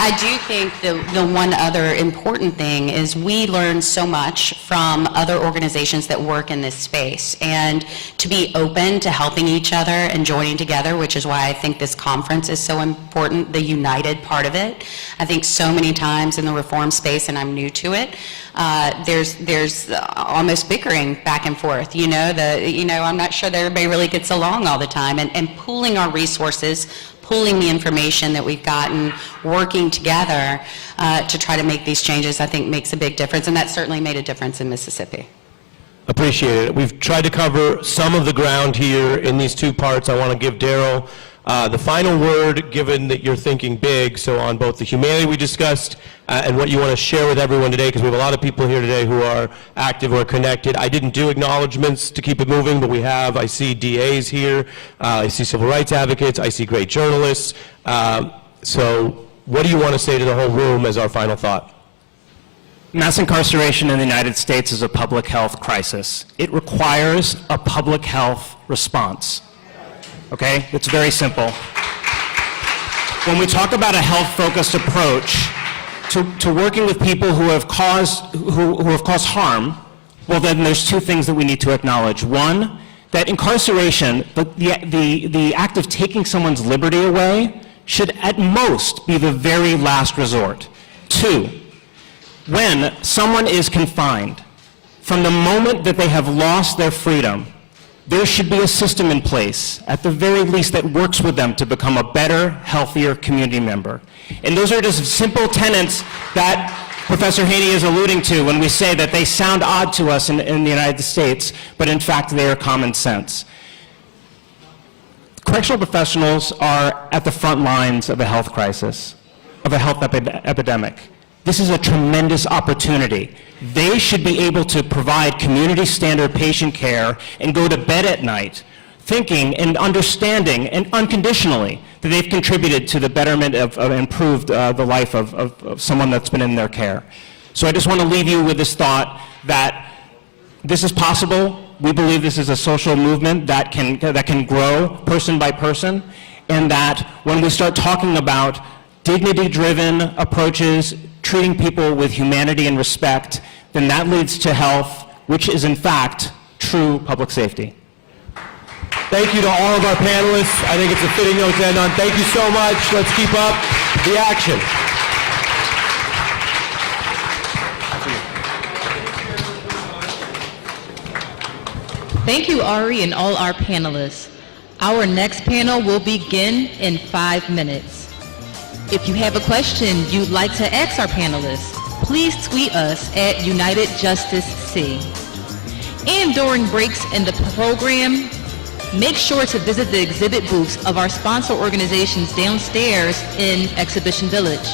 I do think the one other important thing is we learn so much from other organizations that work in this space, and to be open to helping each other and joining together, which is why I think this conference is so important, the united part of it. I think so many times in the reform space, and I'm new to it, there's almost bickering back and forth. I'm not sure that everybody really gets along all the time, and pooling our resources, pooling the information that we've gotten, working together to try to make these changes, I think makes a big difference, and that certainly made a difference in Mississippi. Appreciate it. We've tried to cover some of the ground here in these two parts. I want to give Daryl the final word, given that you're thinking big, so on both the humanity we discussed and what you want to share with everyone today, because we have a lot of people here today who are active or connected. I didn't do acknowledgments to keep it moving, but we have. I see DAs here. I see civil rights advocates. I see great journalists. So what do you want to say to the whole room as our final thought? Mass incarceration in the United States is a public health crisis. It requires a public health response. Okay? It's very simple. When we talk about a health-focused approach to working with people who have caused harm, well, then there's two things that we need to acknowledge. One, that incarceration, the act of taking someone's liberty away, should at most be the very last resort. Two, when someone is confined, from the moment that they have lost their freedom, there should be a system in place, at the very least, that works with them to become a better, healthier community member. And those are just simple tenets that Professor Haney is alluding to when we say that they sound odd to us in the United States, but in fact they are common sense. Correctional professionals are at the front lines of a health crisis, of a health epidemic. This is a tremendous opportunity. They should be able to provide community standard patient care and go to bed at night thinking and understanding and unconditionally that they've contributed to the betterment of improved the life of someone that's been in their care. So I just want to leave you with this thought that this is possible. We believe this is a social movement that can grow person by person, and that when we start talking about dignity-driven approaches, treating people with humanity and respect, then that leads to health, which is in fact true public safety. Thank you to all of our panelists. I think it's a fitting note to end on. Thank you so much. Let's keep up the action. Thank you, Ari, and all our panelists. Our next panel will begin in 5 minutes. If you have a question you'd like to ask our panelists, please tweet us at United Justice C. And during breaks in the program, Make sure to visit the exhibit booths of our sponsor organizations downstairs in Exhibition Village.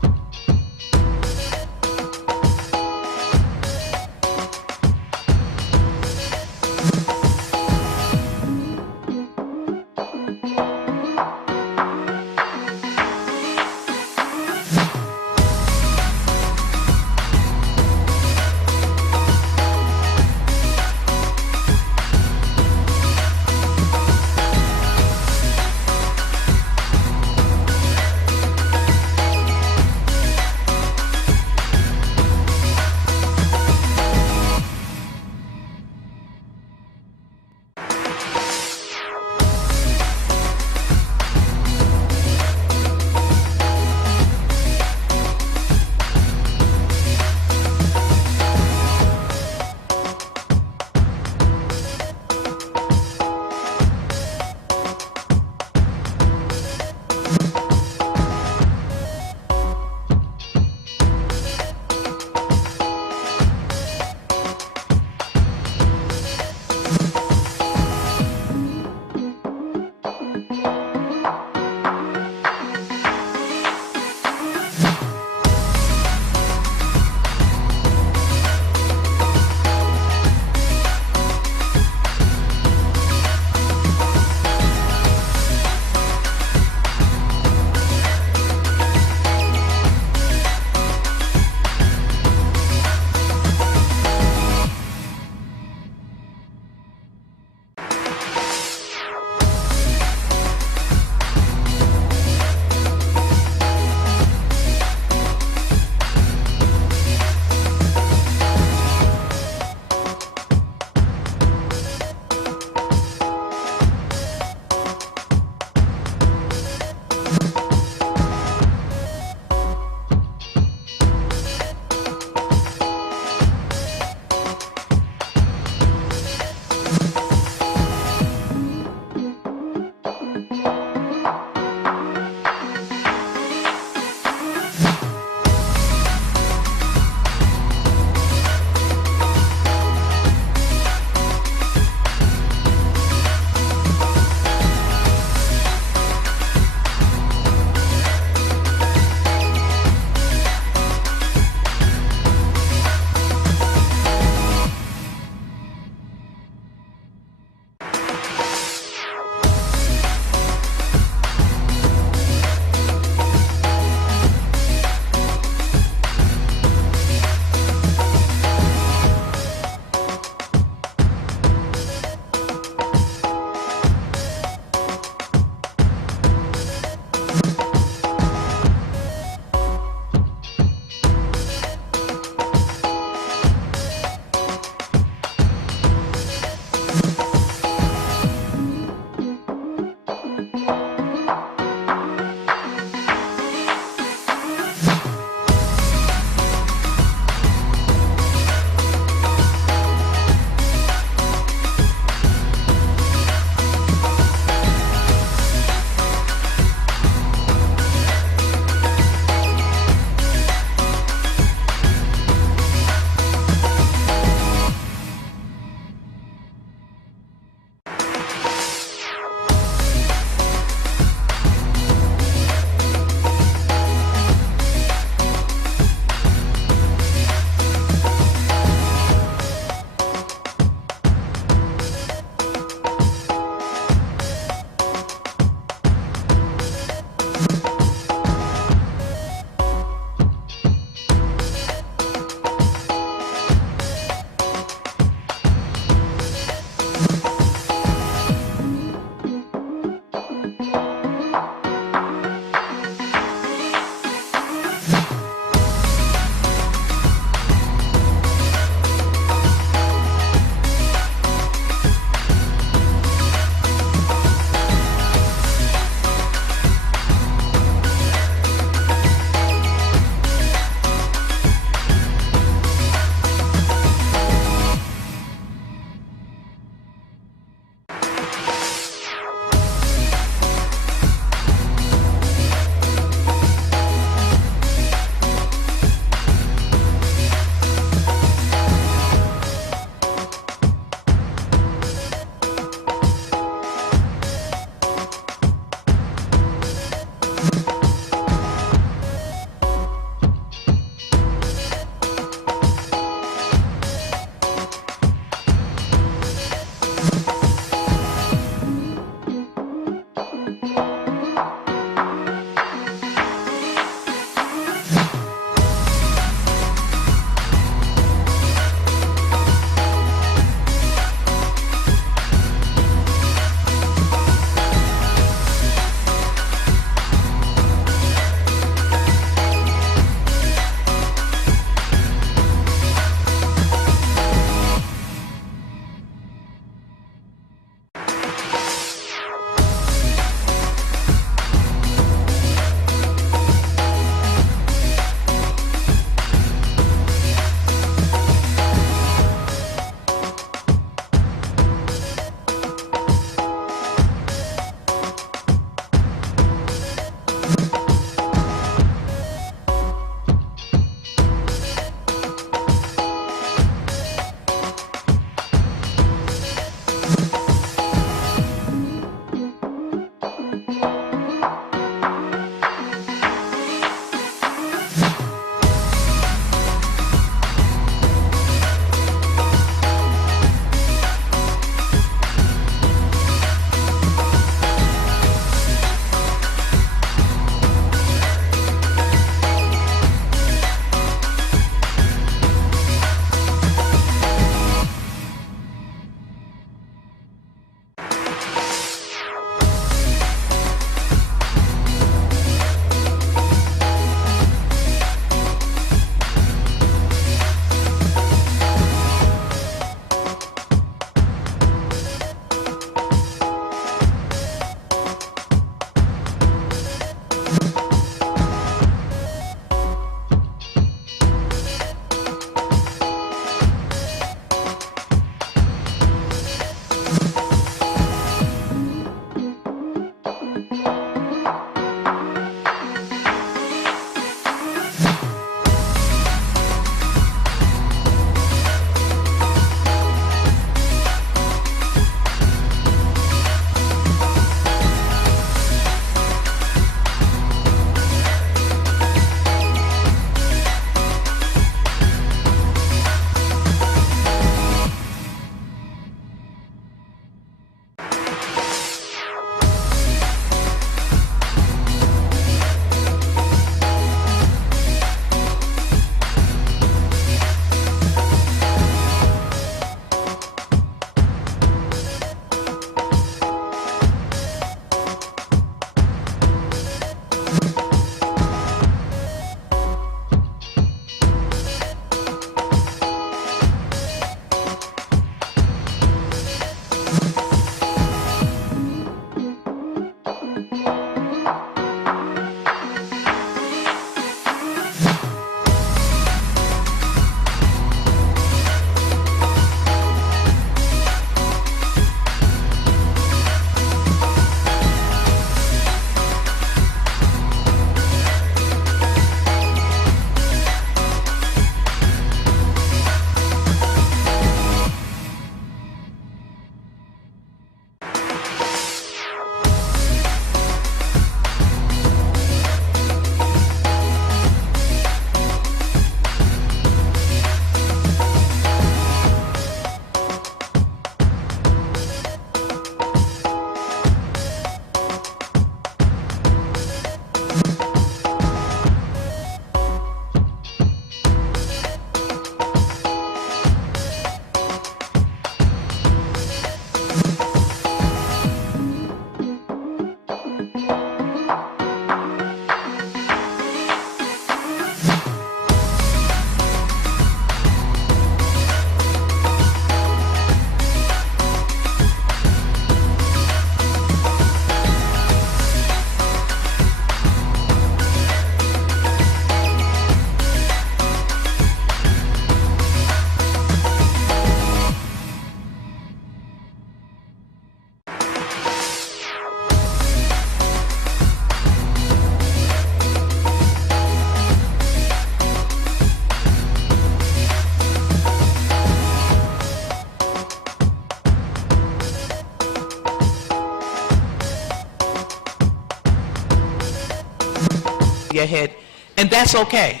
your head, and that's okay.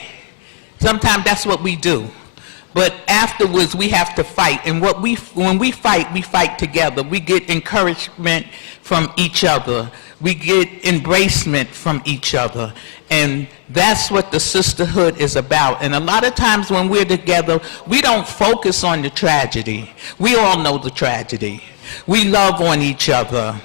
Sometimes that's what we do. But afterwards, we have to fight. And when we fight together. We get encouragement from each other. We get embracement from each other. And that's what the sisterhood is about. And a lot of times when we're together, we don't focus on the tragedy. We all know the tragedy. We love on each other.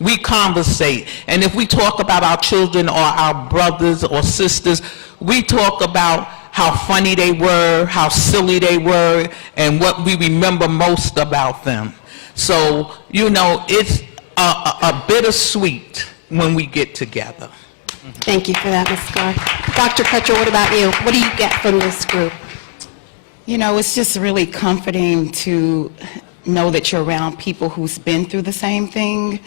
We conversate. And if we talk about our children or our brothers or sisters, we talk about how funny they were, how silly they were, and what we remember most about them. So, you know, it's a bittersweet when we get together. Thank you for that, Ms. Carr. Dr. Kutcher, what about you? What do you get from this group? You know, it's just really comforting to know that you're around people who's been through the same thing.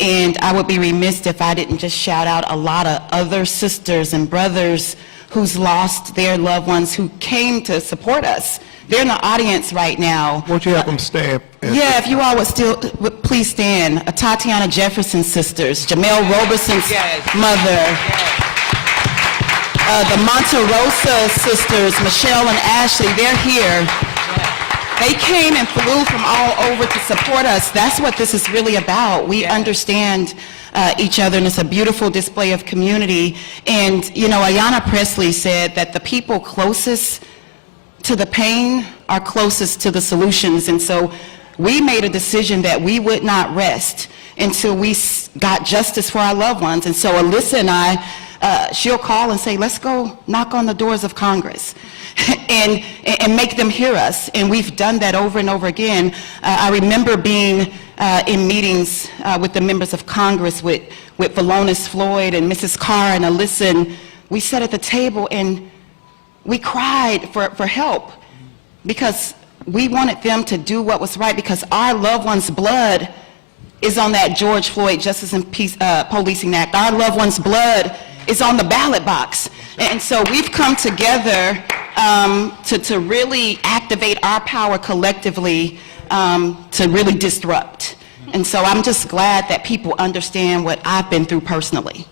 And I would be remiss if I didn't just shout out a lot of other sisters and brothers who's lost their loved ones who came to support us. They're in the audience right now. Won't you have them stand? Yeah, if you all would please stand. Tatiana Jefferson's sisters, Jamel Roberson's mother, the Monterosa sisters, Michelle and Ashley, they're here. They came and flew from all over to support us. That's what this is really about. We understand each other, and it's a beautiful display of community. And, you know, Ayanna Presley said that the people closest to the pain are closest to the solutions. And so we made a decision that we would not rest until we got justice for our loved ones. And so Alyssa and I, she'll call and say, let's go knock on the doors of Congress and make them hear us. And we've done that over and over again. I remember being in meetings with the members of Congress with Valonis Floyd and Mrs. Carr and Alyssa, and we sat at the table and we cried for help because we wanted them to do what was right, because our loved ones' blood is on that George Floyd Justice and Peace Policing Act. Our loved ones' blood is on the ballot box. And so we've come together to really activate our power collectively to really disrupt. And so I'm just glad that people understand what I've been through personally.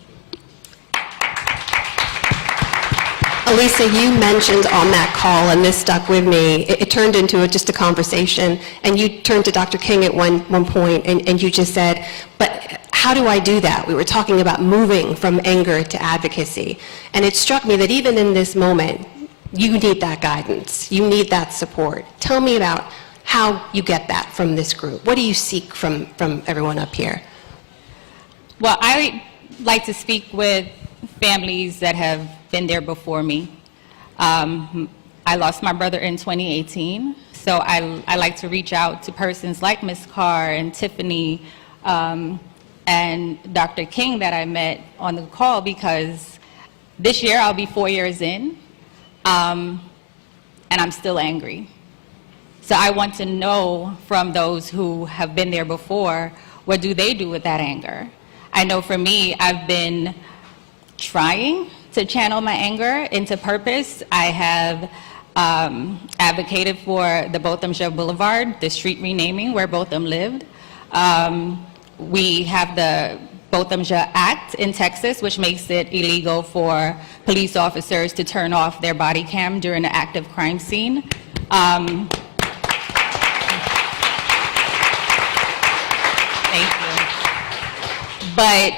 Elisa, you mentioned on that call, and this stuck with me, it turned into just a conversation, and you turned to Dr. King at one point, and you just said, but how do I do that? We were talking about moving from anger to advocacy, and it struck me that even in this moment, you need that guidance, you need that support. Tell me about how you get that from this group. What do you seek from everyone up here? Well, I like to speak with families that have been there before me. I lost my brother in 2018, so I like to reach out to persons like Ms. Carr and Tiffany and Dr. King that I met on the call, because this year I'll be 4 years in, and I'm still angry. So I want to know from those who have been there before, what do they do with that anger? I know for me, I've been trying to channel my anger into purpose. I have advocated for the Bothamja Boulevard, the street renaming where Botham lived. We have the Bothamja Act in Texas, which makes it illegal for police officers to turn off their body cam during an active crime scene. Thank you. But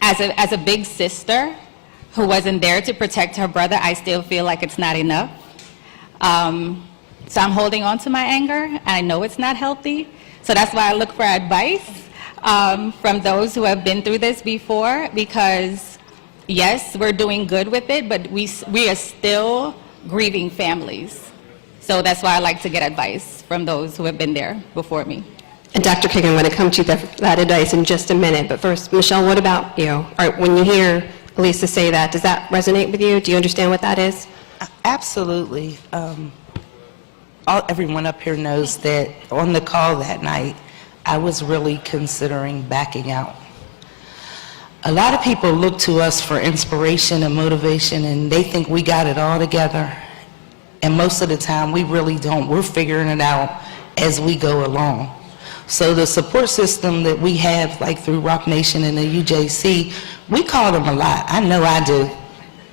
as a big sister who wasn't there to protect her brother, I still feel like it's not enough. So I'm holding on to my anger, and I know it's not healthy. So that's why I look for advice from those who have been through this before, because yes, we're doing good with it, but we are still grieving families. So that's why I like to get advice from those who have been there before me. And Dr. King, I'm going to come to that advice in just a minute, but first, Michelle, what about you? All right, when you hear Elisa say that, does that resonate with you? Do you understand what that is? Absolutely. Everyone up here knows that on the call that night, I was really considering backing out. A lot of people look to us for inspiration and motivation, and they think we got it all together. And most of the time, we really don't. We're figuring it out as we go along. So the support system that we have, like through Rock Nation and the UJC, we call them a lot. I know I do.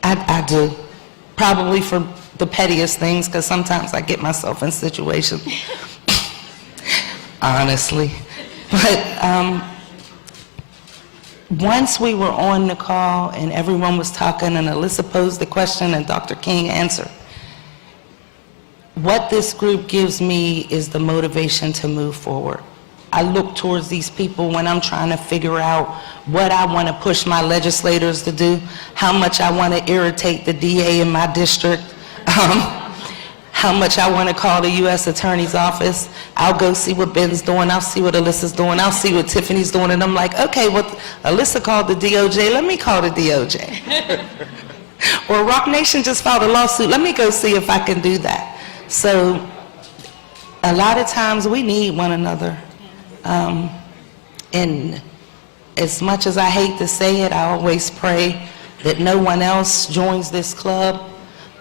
I do. Probably for the pettiest things, because sometimes I get myself in situations, honestly. But once we were on the call and everyone was talking and Alyssa posed the question and Dr. King answered, what this group gives me is the motivation to move forward. I look towards these people when I'm trying to figure out what I want to push my legislators to do, how much I want to irritate the DA in my district, how much I want to call the U.S. Attorney's Office. I'll go see what Ben's doing. I'll see what Alyssa's doing. I'll see what Tiffany's doing. And I'm like, okay, well, Alyssa called the DOJ. Let me call the DOJ. Or Rock Nation just filed a lawsuit. Let me go see if I can do that. So a lot of times we need one another. And as much as I hate to say it, I always pray that no one else joins this club.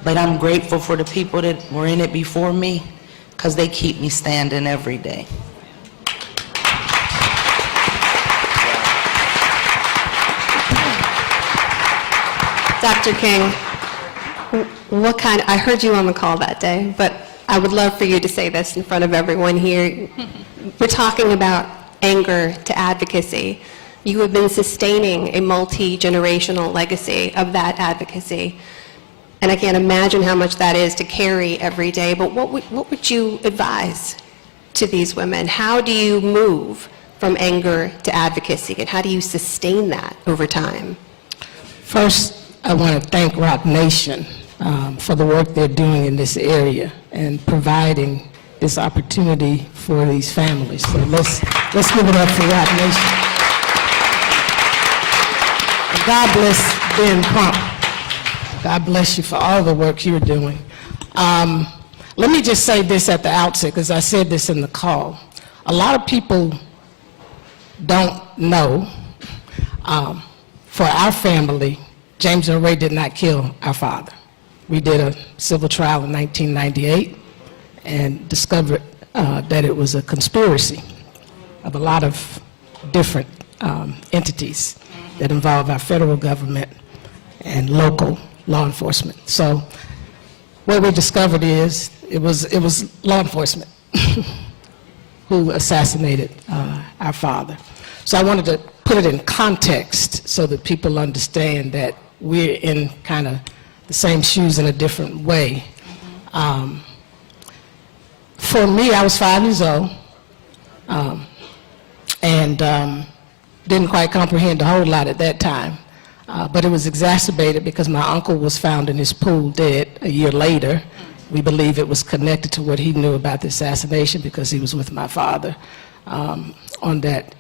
But I'm grateful for the people that were in it before me, because they keep me standing every day. Dr. King, I heard you on the call that day, but I would love for you to say this in front of everyone here. We're talking about anger to advocacy. You have been sustaining a multi-generational legacy of that advocacy. And I can't imagine how much that is to carry every day, but what would you advise to these women? How do you move from anger to advocacy, and how do you sustain that over time? First, I want to thank Rock Nation for the work they're doing in this area and providing this opportunity for these families. So let's give it up for Rock Nation. And God bless Ben Crump. God bless you for all the work you're doing. Let me just say this at the outset, because I said this in the call. A lot of people don't know, for our family, James Earl Ray did not kill our father. We did a civil trial in 1998 and discovered that it was a conspiracy of a lot of different entities that involve our federal government and local law enforcement. So what we discovered is it was law enforcement who assassinated our father. So I wanted to put it in context so that people understand that we're in kind of the same shoes in a different way. For me, I was 5 years old and didn't quite comprehend a whole lot at that time. But it was exacerbated because my uncle was found in his pool dead a year later. We believe it was connected to what he knew about the assassination because he was with my father on that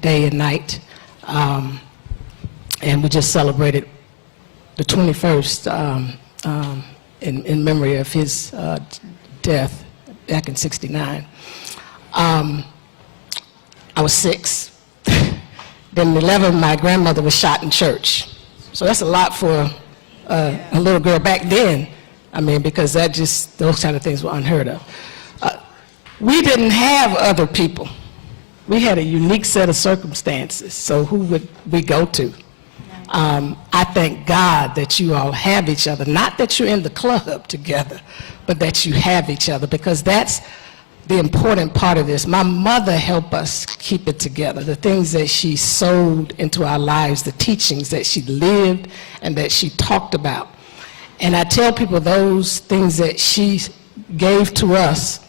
day and night. And we just celebrated the 21st in memory of his death back in '69. I was 6. Then 11, my grandmother was shot in church. So that's a lot for a little girl back then. I mean, because those kind of things were unheard of. We didn't have other people. We had a unique set of circumstances. So who would we go to? I thank God that you all have each other. Not that you're in the club together, but that you have each other, because that's the important part of this. My mother helped us keep it together. The things that she sowed into our lives, the teachings that she lived and that she talked about. And I tell people those things that she gave to us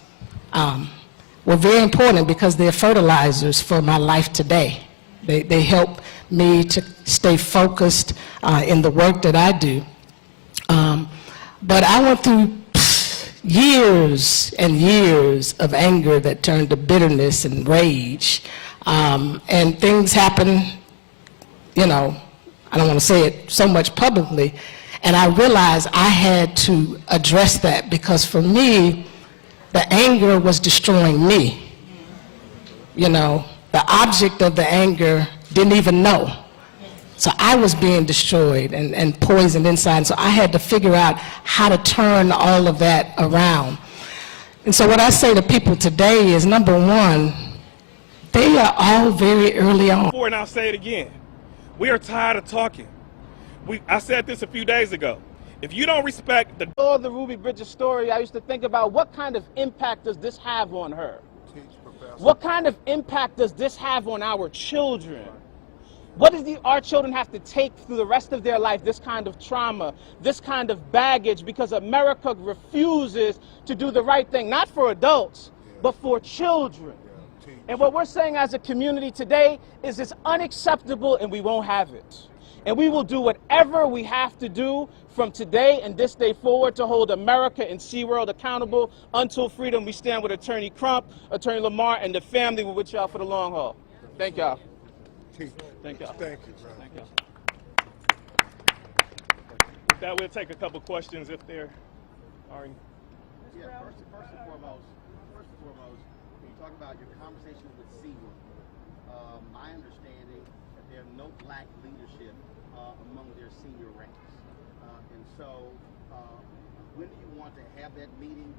were very important because they're fertilizers for my life today. They help me to stay focused in the work that I do. But I went through years and years of anger that turned to bitterness and rage. And things happen, I don't want to say it so much publicly, and I realized I had to address that because for me, the anger was destroying me. The object of the anger didn't even know. So I was being destroyed and poisoned inside. So I had to figure out how to turn all of that around. And so what I say to people today is, number one, They are all very early on. Before, and I'll say it again. We are tired of talking. I said this a few days ago. If you don't respect the The Ruby Bridges story, I used to think about what kind of impact does this have on her? What kind of impact does this have on our children? What do our children have to take through the rest of their life, this kind of trauma, this kind of baggage, because America refuses to do the right thing, not for adults, but for children. And what we're saying as a community today is it's unacceptable and we won't have it. And we will do whatever we have to do from today and this day forward to hold America and SeaWorld accountable. Until freedom, we stand with Attorney Crump, Attorney Lamar, and the family. We're with y'all for the long haul. Thank y'all. Thank y'all. Thank you, bro. Thank y'all. With that, we'll take a couple questions if there are any. Yeah, first and foremost, when you talk about your conversation with SeaWorld, my understanding that there are no black leadership among their senior ranks. And so, when do you want to have that meeting?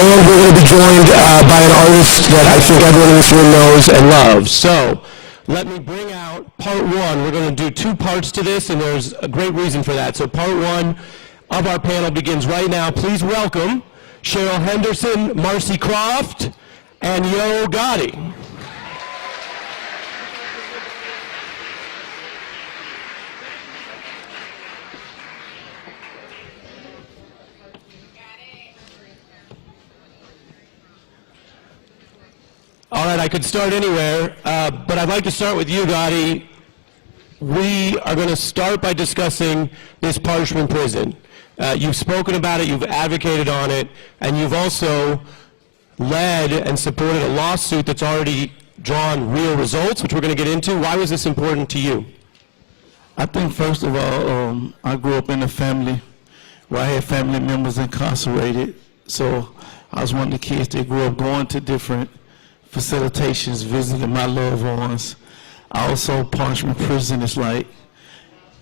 And we're going to be joined by an artist that I think everyone in this room knows and loves. So let me bring out part one. We're going to do two parts to this, and there's a great reason for that. So part one of our panel begins right now. Please welcome Cheryl Henderson, Marcy Croft, and Yo Gotti. All right, I could start anywhere, but I'd like to start with you, Gotti. We are going to start by discussing this punishment prison. You've spoken about it, you've advocated on it, and you've also led and supported a lawsuit that's already drawn real results, which we're going to get into. Why was this important to you? I think, first of all, I grew up in a family where I had family members incarcerated, so I was one of the kids that grew up going to different facilitations, visiting my loved ones. I also, punishment prison is like,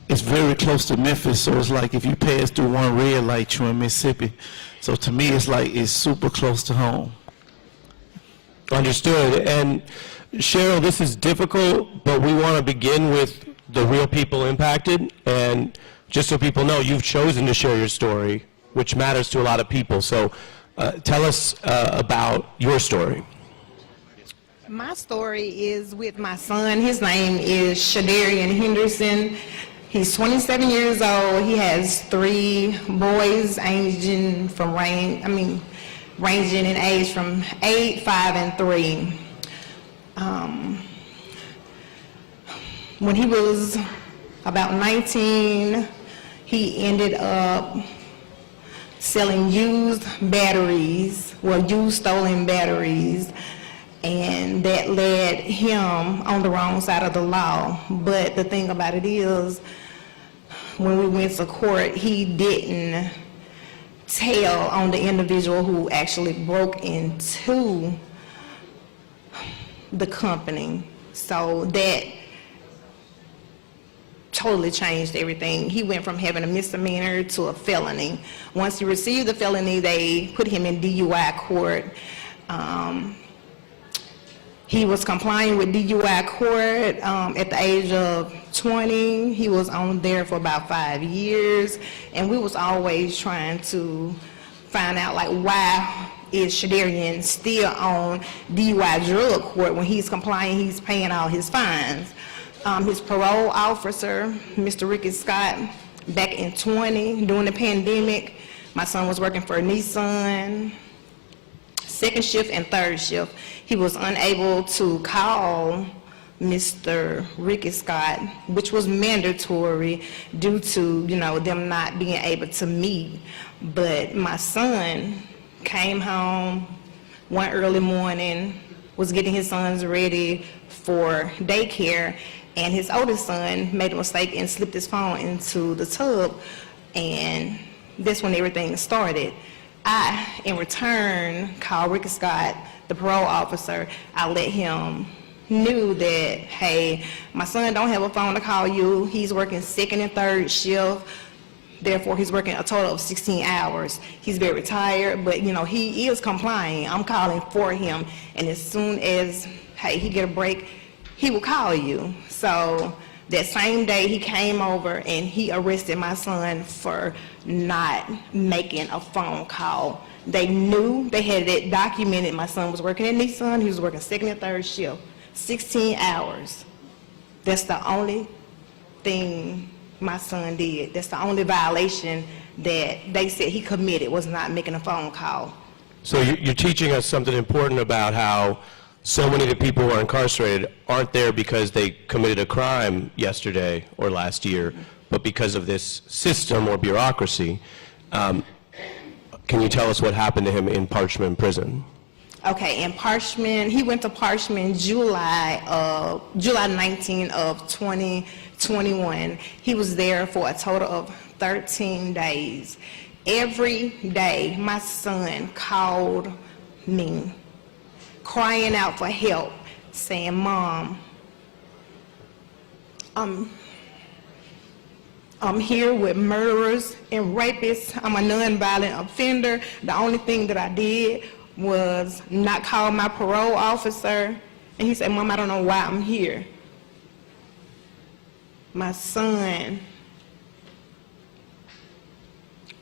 it's very close to Memphis, so it's like if you pass through one red light, you're in Mississippi. So to me, it's like it's super close to home. Understood. And Cheryl, this is difficult, but we want to begin with the real people impacted. And just so people know, you've chosen to share your story, which matters to a lot of people. So tell us about your story. My story is with my son. His name is Shadarian Henderson. He's 27 years old. He has 3 boys ranging in age from 8, 5, and 3. When he was about 19, he ended up selling used stolen batteries, and that led him on the wrong side of the law. But the thing about it is, when we went to court, he didn't tell on the individual who actually broke into the company. So that totally changed everything. He went from having a misdemeanor to a felony. Once he received the felony, they put him in DUI court. He was complying with DUI court at the age of 20. He was on there for about 5 years, and we was always trying to find out, like, why is Shadarian still on DUI drug court when he's complying, he's paying all his fines. His parole officer, Mr. Ricky Scott, back in 20, during the pandemic, my son was working for Nissan, second shift and third shift. He was unable to call Mr. Ricky Scott, which was mandatory due to, them not being able to meet. But my son came home one early morning, was getting his sons ready for daycare, and his oldest son made a mistake and slipped his phone into the tub, and that's when everything started. I, in return, called Ricky Scott, the parole officer. I let him knew that, hey, my son don't have a phone to call you. He's working second and third shift. Therefore, he's working a total of 16 hours. He's very tired, but he is complying. I'm calling for him, and as soon as, hey, he get a break, he will call you. So that same day, he came over and he arrested my son for not making a phone call. They knew, they had it documented. My son was working at Nissan. He was working second and third shift, 16 hours. That's the only thing my son did. That's the only violation that they said he committed, was not making a phone call. So you're teaching us something important about how so many of the people who are incarcerated aren't there because they committed a crime yesterday or last year, but because of this system or bureaucracy. Can you tell us what happened to him in Parchman Prison? Okay, in Parchman, he went to Parchman July 19 of 2021. He was there for a total of 13 days. Every day, my son called me, crying out for help, saying, "Mom, I'm here with murderers and rapists. I'm a nonviolent offender. The only thing that I did was not call my parole officer." And he said, "Mom, I don't know why I'm here." My son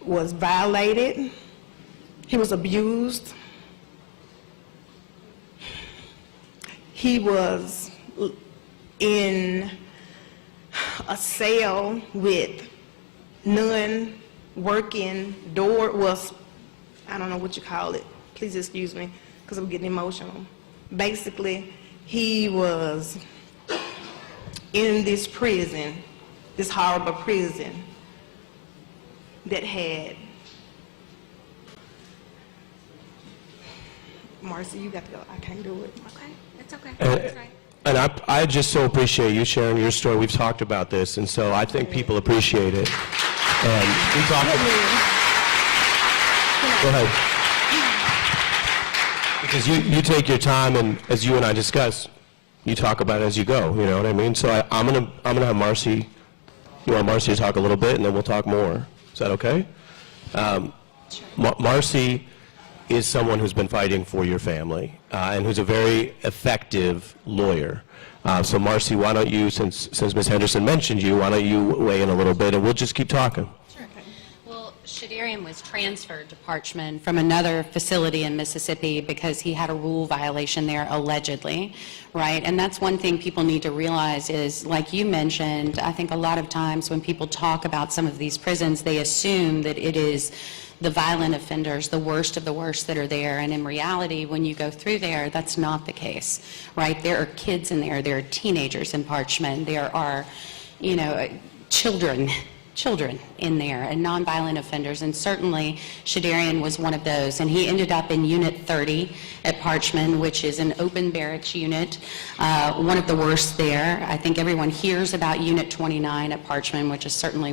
was violated. He was abused. He was in a cell with non-working door, I don't know what you call it. Please excuse me, because I'm getting emotional. Basically, he was in this prison, this horrible prison that had, Marcy, you got to go. I can't do it. Okay, that's okay. That's right. And I just so appreciate you sharing your story. We've talked about this, and so I think people appreciate it. And we talked about Go ahead. Because you take your time, and as you and I discuss, you talk about it as you go, you know what I mean? So I'm gonna have Marcy, you want Marcy to talk a little bit, and then we'll talk more. Is that okay? Marcy is someone who's been fighting for your family and who's a very effective lawyer. So Marcy, why don't you, since Ms. Henderson mentioned you, why don't you weigh in a little bit, and we'll just keep talking. Sure. Well, Shadarian was transferred to Parchman from another facility in Mississippi because he had a rule violation there, allegedly, right? And that's one thing people need to realize is, like you mentioned, I think a lot of times when people talk about some of these prisons, they assume that it is the violent offenders, the worst of the worst that are there. And in reality, when you go through there, that's not the case, right? There are kids in there. There are teenagers in Parchman. There are, children in there, and nonviolent offenders. And certainly, Shadarian was one of those. And he ended up in Unit 30 at Parchman, which is an open barracks unit, one of the worst there. I think everyone hears about Unit 29 at Parchman, which is certainly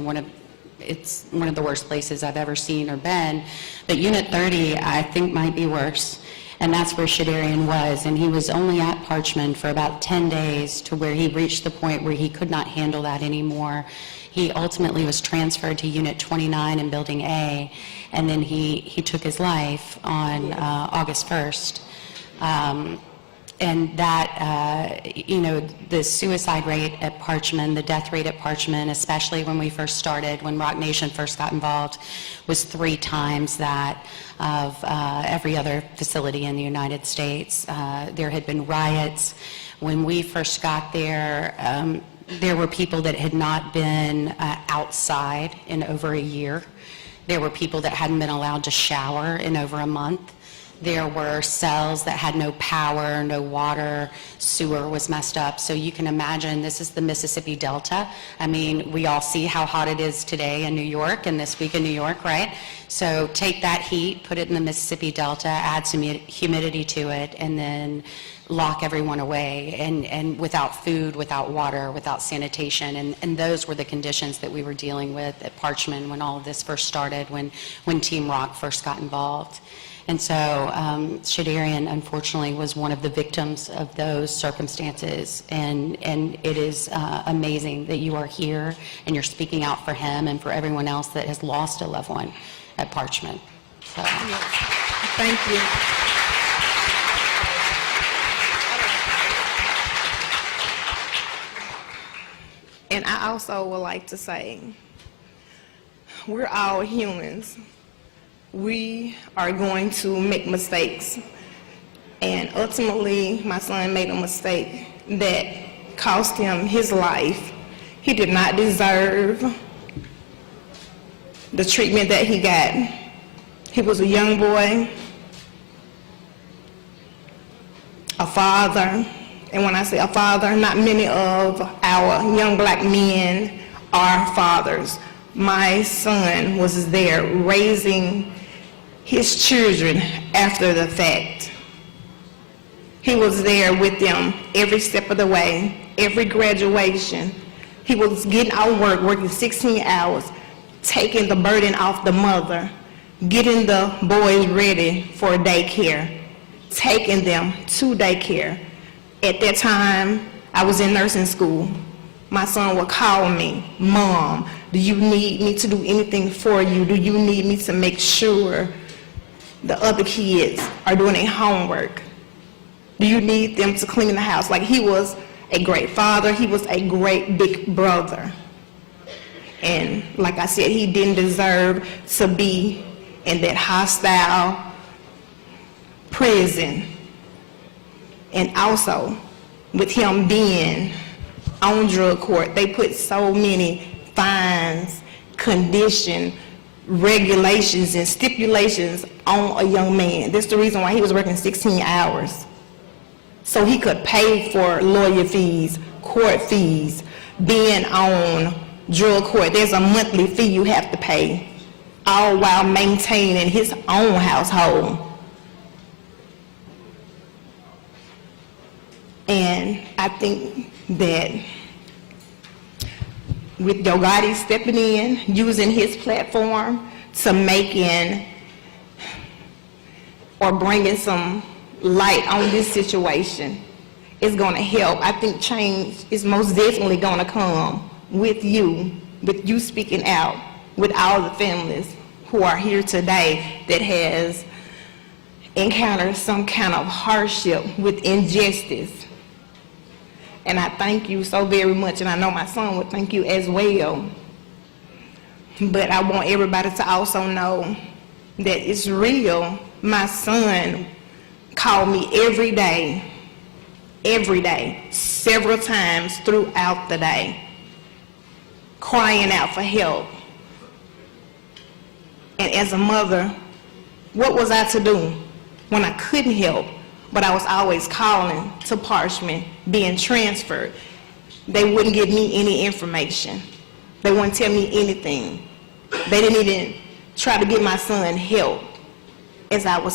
it's one of the worst places I've ever seen or been. But Unit 30, I think, might be worse. And that's where Shadarian was. And he was only at Parchman for about 10 days to where he reached the point where he could not handle that anymore. He ultimately was transferred to Unit 29 in Building A, and then he took his life on August 1st. And that, the suicide rate at Parchman, the death rate at Parchman, especially when we first started, when Rock Nation first got involved, was 3 times that of every other facility in the United States. There had been riots. When we first got there, there were people that had not been outside in over a year. There were people that hadn't been allowed to shower in over a month. There were cells that had no power, no water, sewer was messed up. So you can imagine, this is the Mississippi Delta. I mean, we all see how hot it is today in New York and this week in New York, right? So take that heat, put it in the Mississippi Delta, add some humidity to it, and then lock everyone away, and without food, without water, without sanitation. And those were the conditions that we were dealing with at Parchman when all of this first started, when Team Rock first got involved. And so Shadarian, unfortunately, was one of the victims of those circumstances. And it is amazing that you are here and you're speaking out for him and for everyone else that has lost a loved one at Parchment. So. Thank you. And I also would like to say, we're all humans. We are going to make mistakes. And ultimately, my son made a mistake that cost him his life. He did not deserve the treatment that he got. He was a young boy, a father. And when I say a father, not many of our young black men are fathers. My son was there raising his children after the fact. He was there with them every step of the way, every graduation. He was getting out of work, working 16 hours, taking the burden off the mother, getting the boys ready for daycare, taking them to daycare. At that time, I was in nursing school. My son would call me, "Mom, do you need me to do anything for you? Do you need me to make sure the other kids are doing their homework? Do you need them to clean the house?" Like, he was a great father. He was a great big brother. And like I said, he didn't deserve to be in that hostile prison. And also, with him being on drug court, they put so many fines, conditions, regulations, and stipulations on a young man. That's the reason why he was working 16 hours. So he could pay for lawyer fees, court fees, being on drug court. There's a monthly fee you have to pay, all while maintaining his own household. And I think that with Yo Gotti stepping in, using his platform to making or bringing some light on this situation, is going to help. I think change is most definitely going to come with you speaking out, with all the families who are here today that has encountered some kind of hardship with injustice. And I thank you so very much, and I know my son would thank you as well. But I want everybody to also know that it's real. My son called me every day, several times throughout the day, crying out for help. And as a mother, what was I to do when I couldn't help? But I was always calling to Parchment, being transferred. They wouldn't give me any information. They wouldn't tell me anything. They didn't even try to get my son help as I was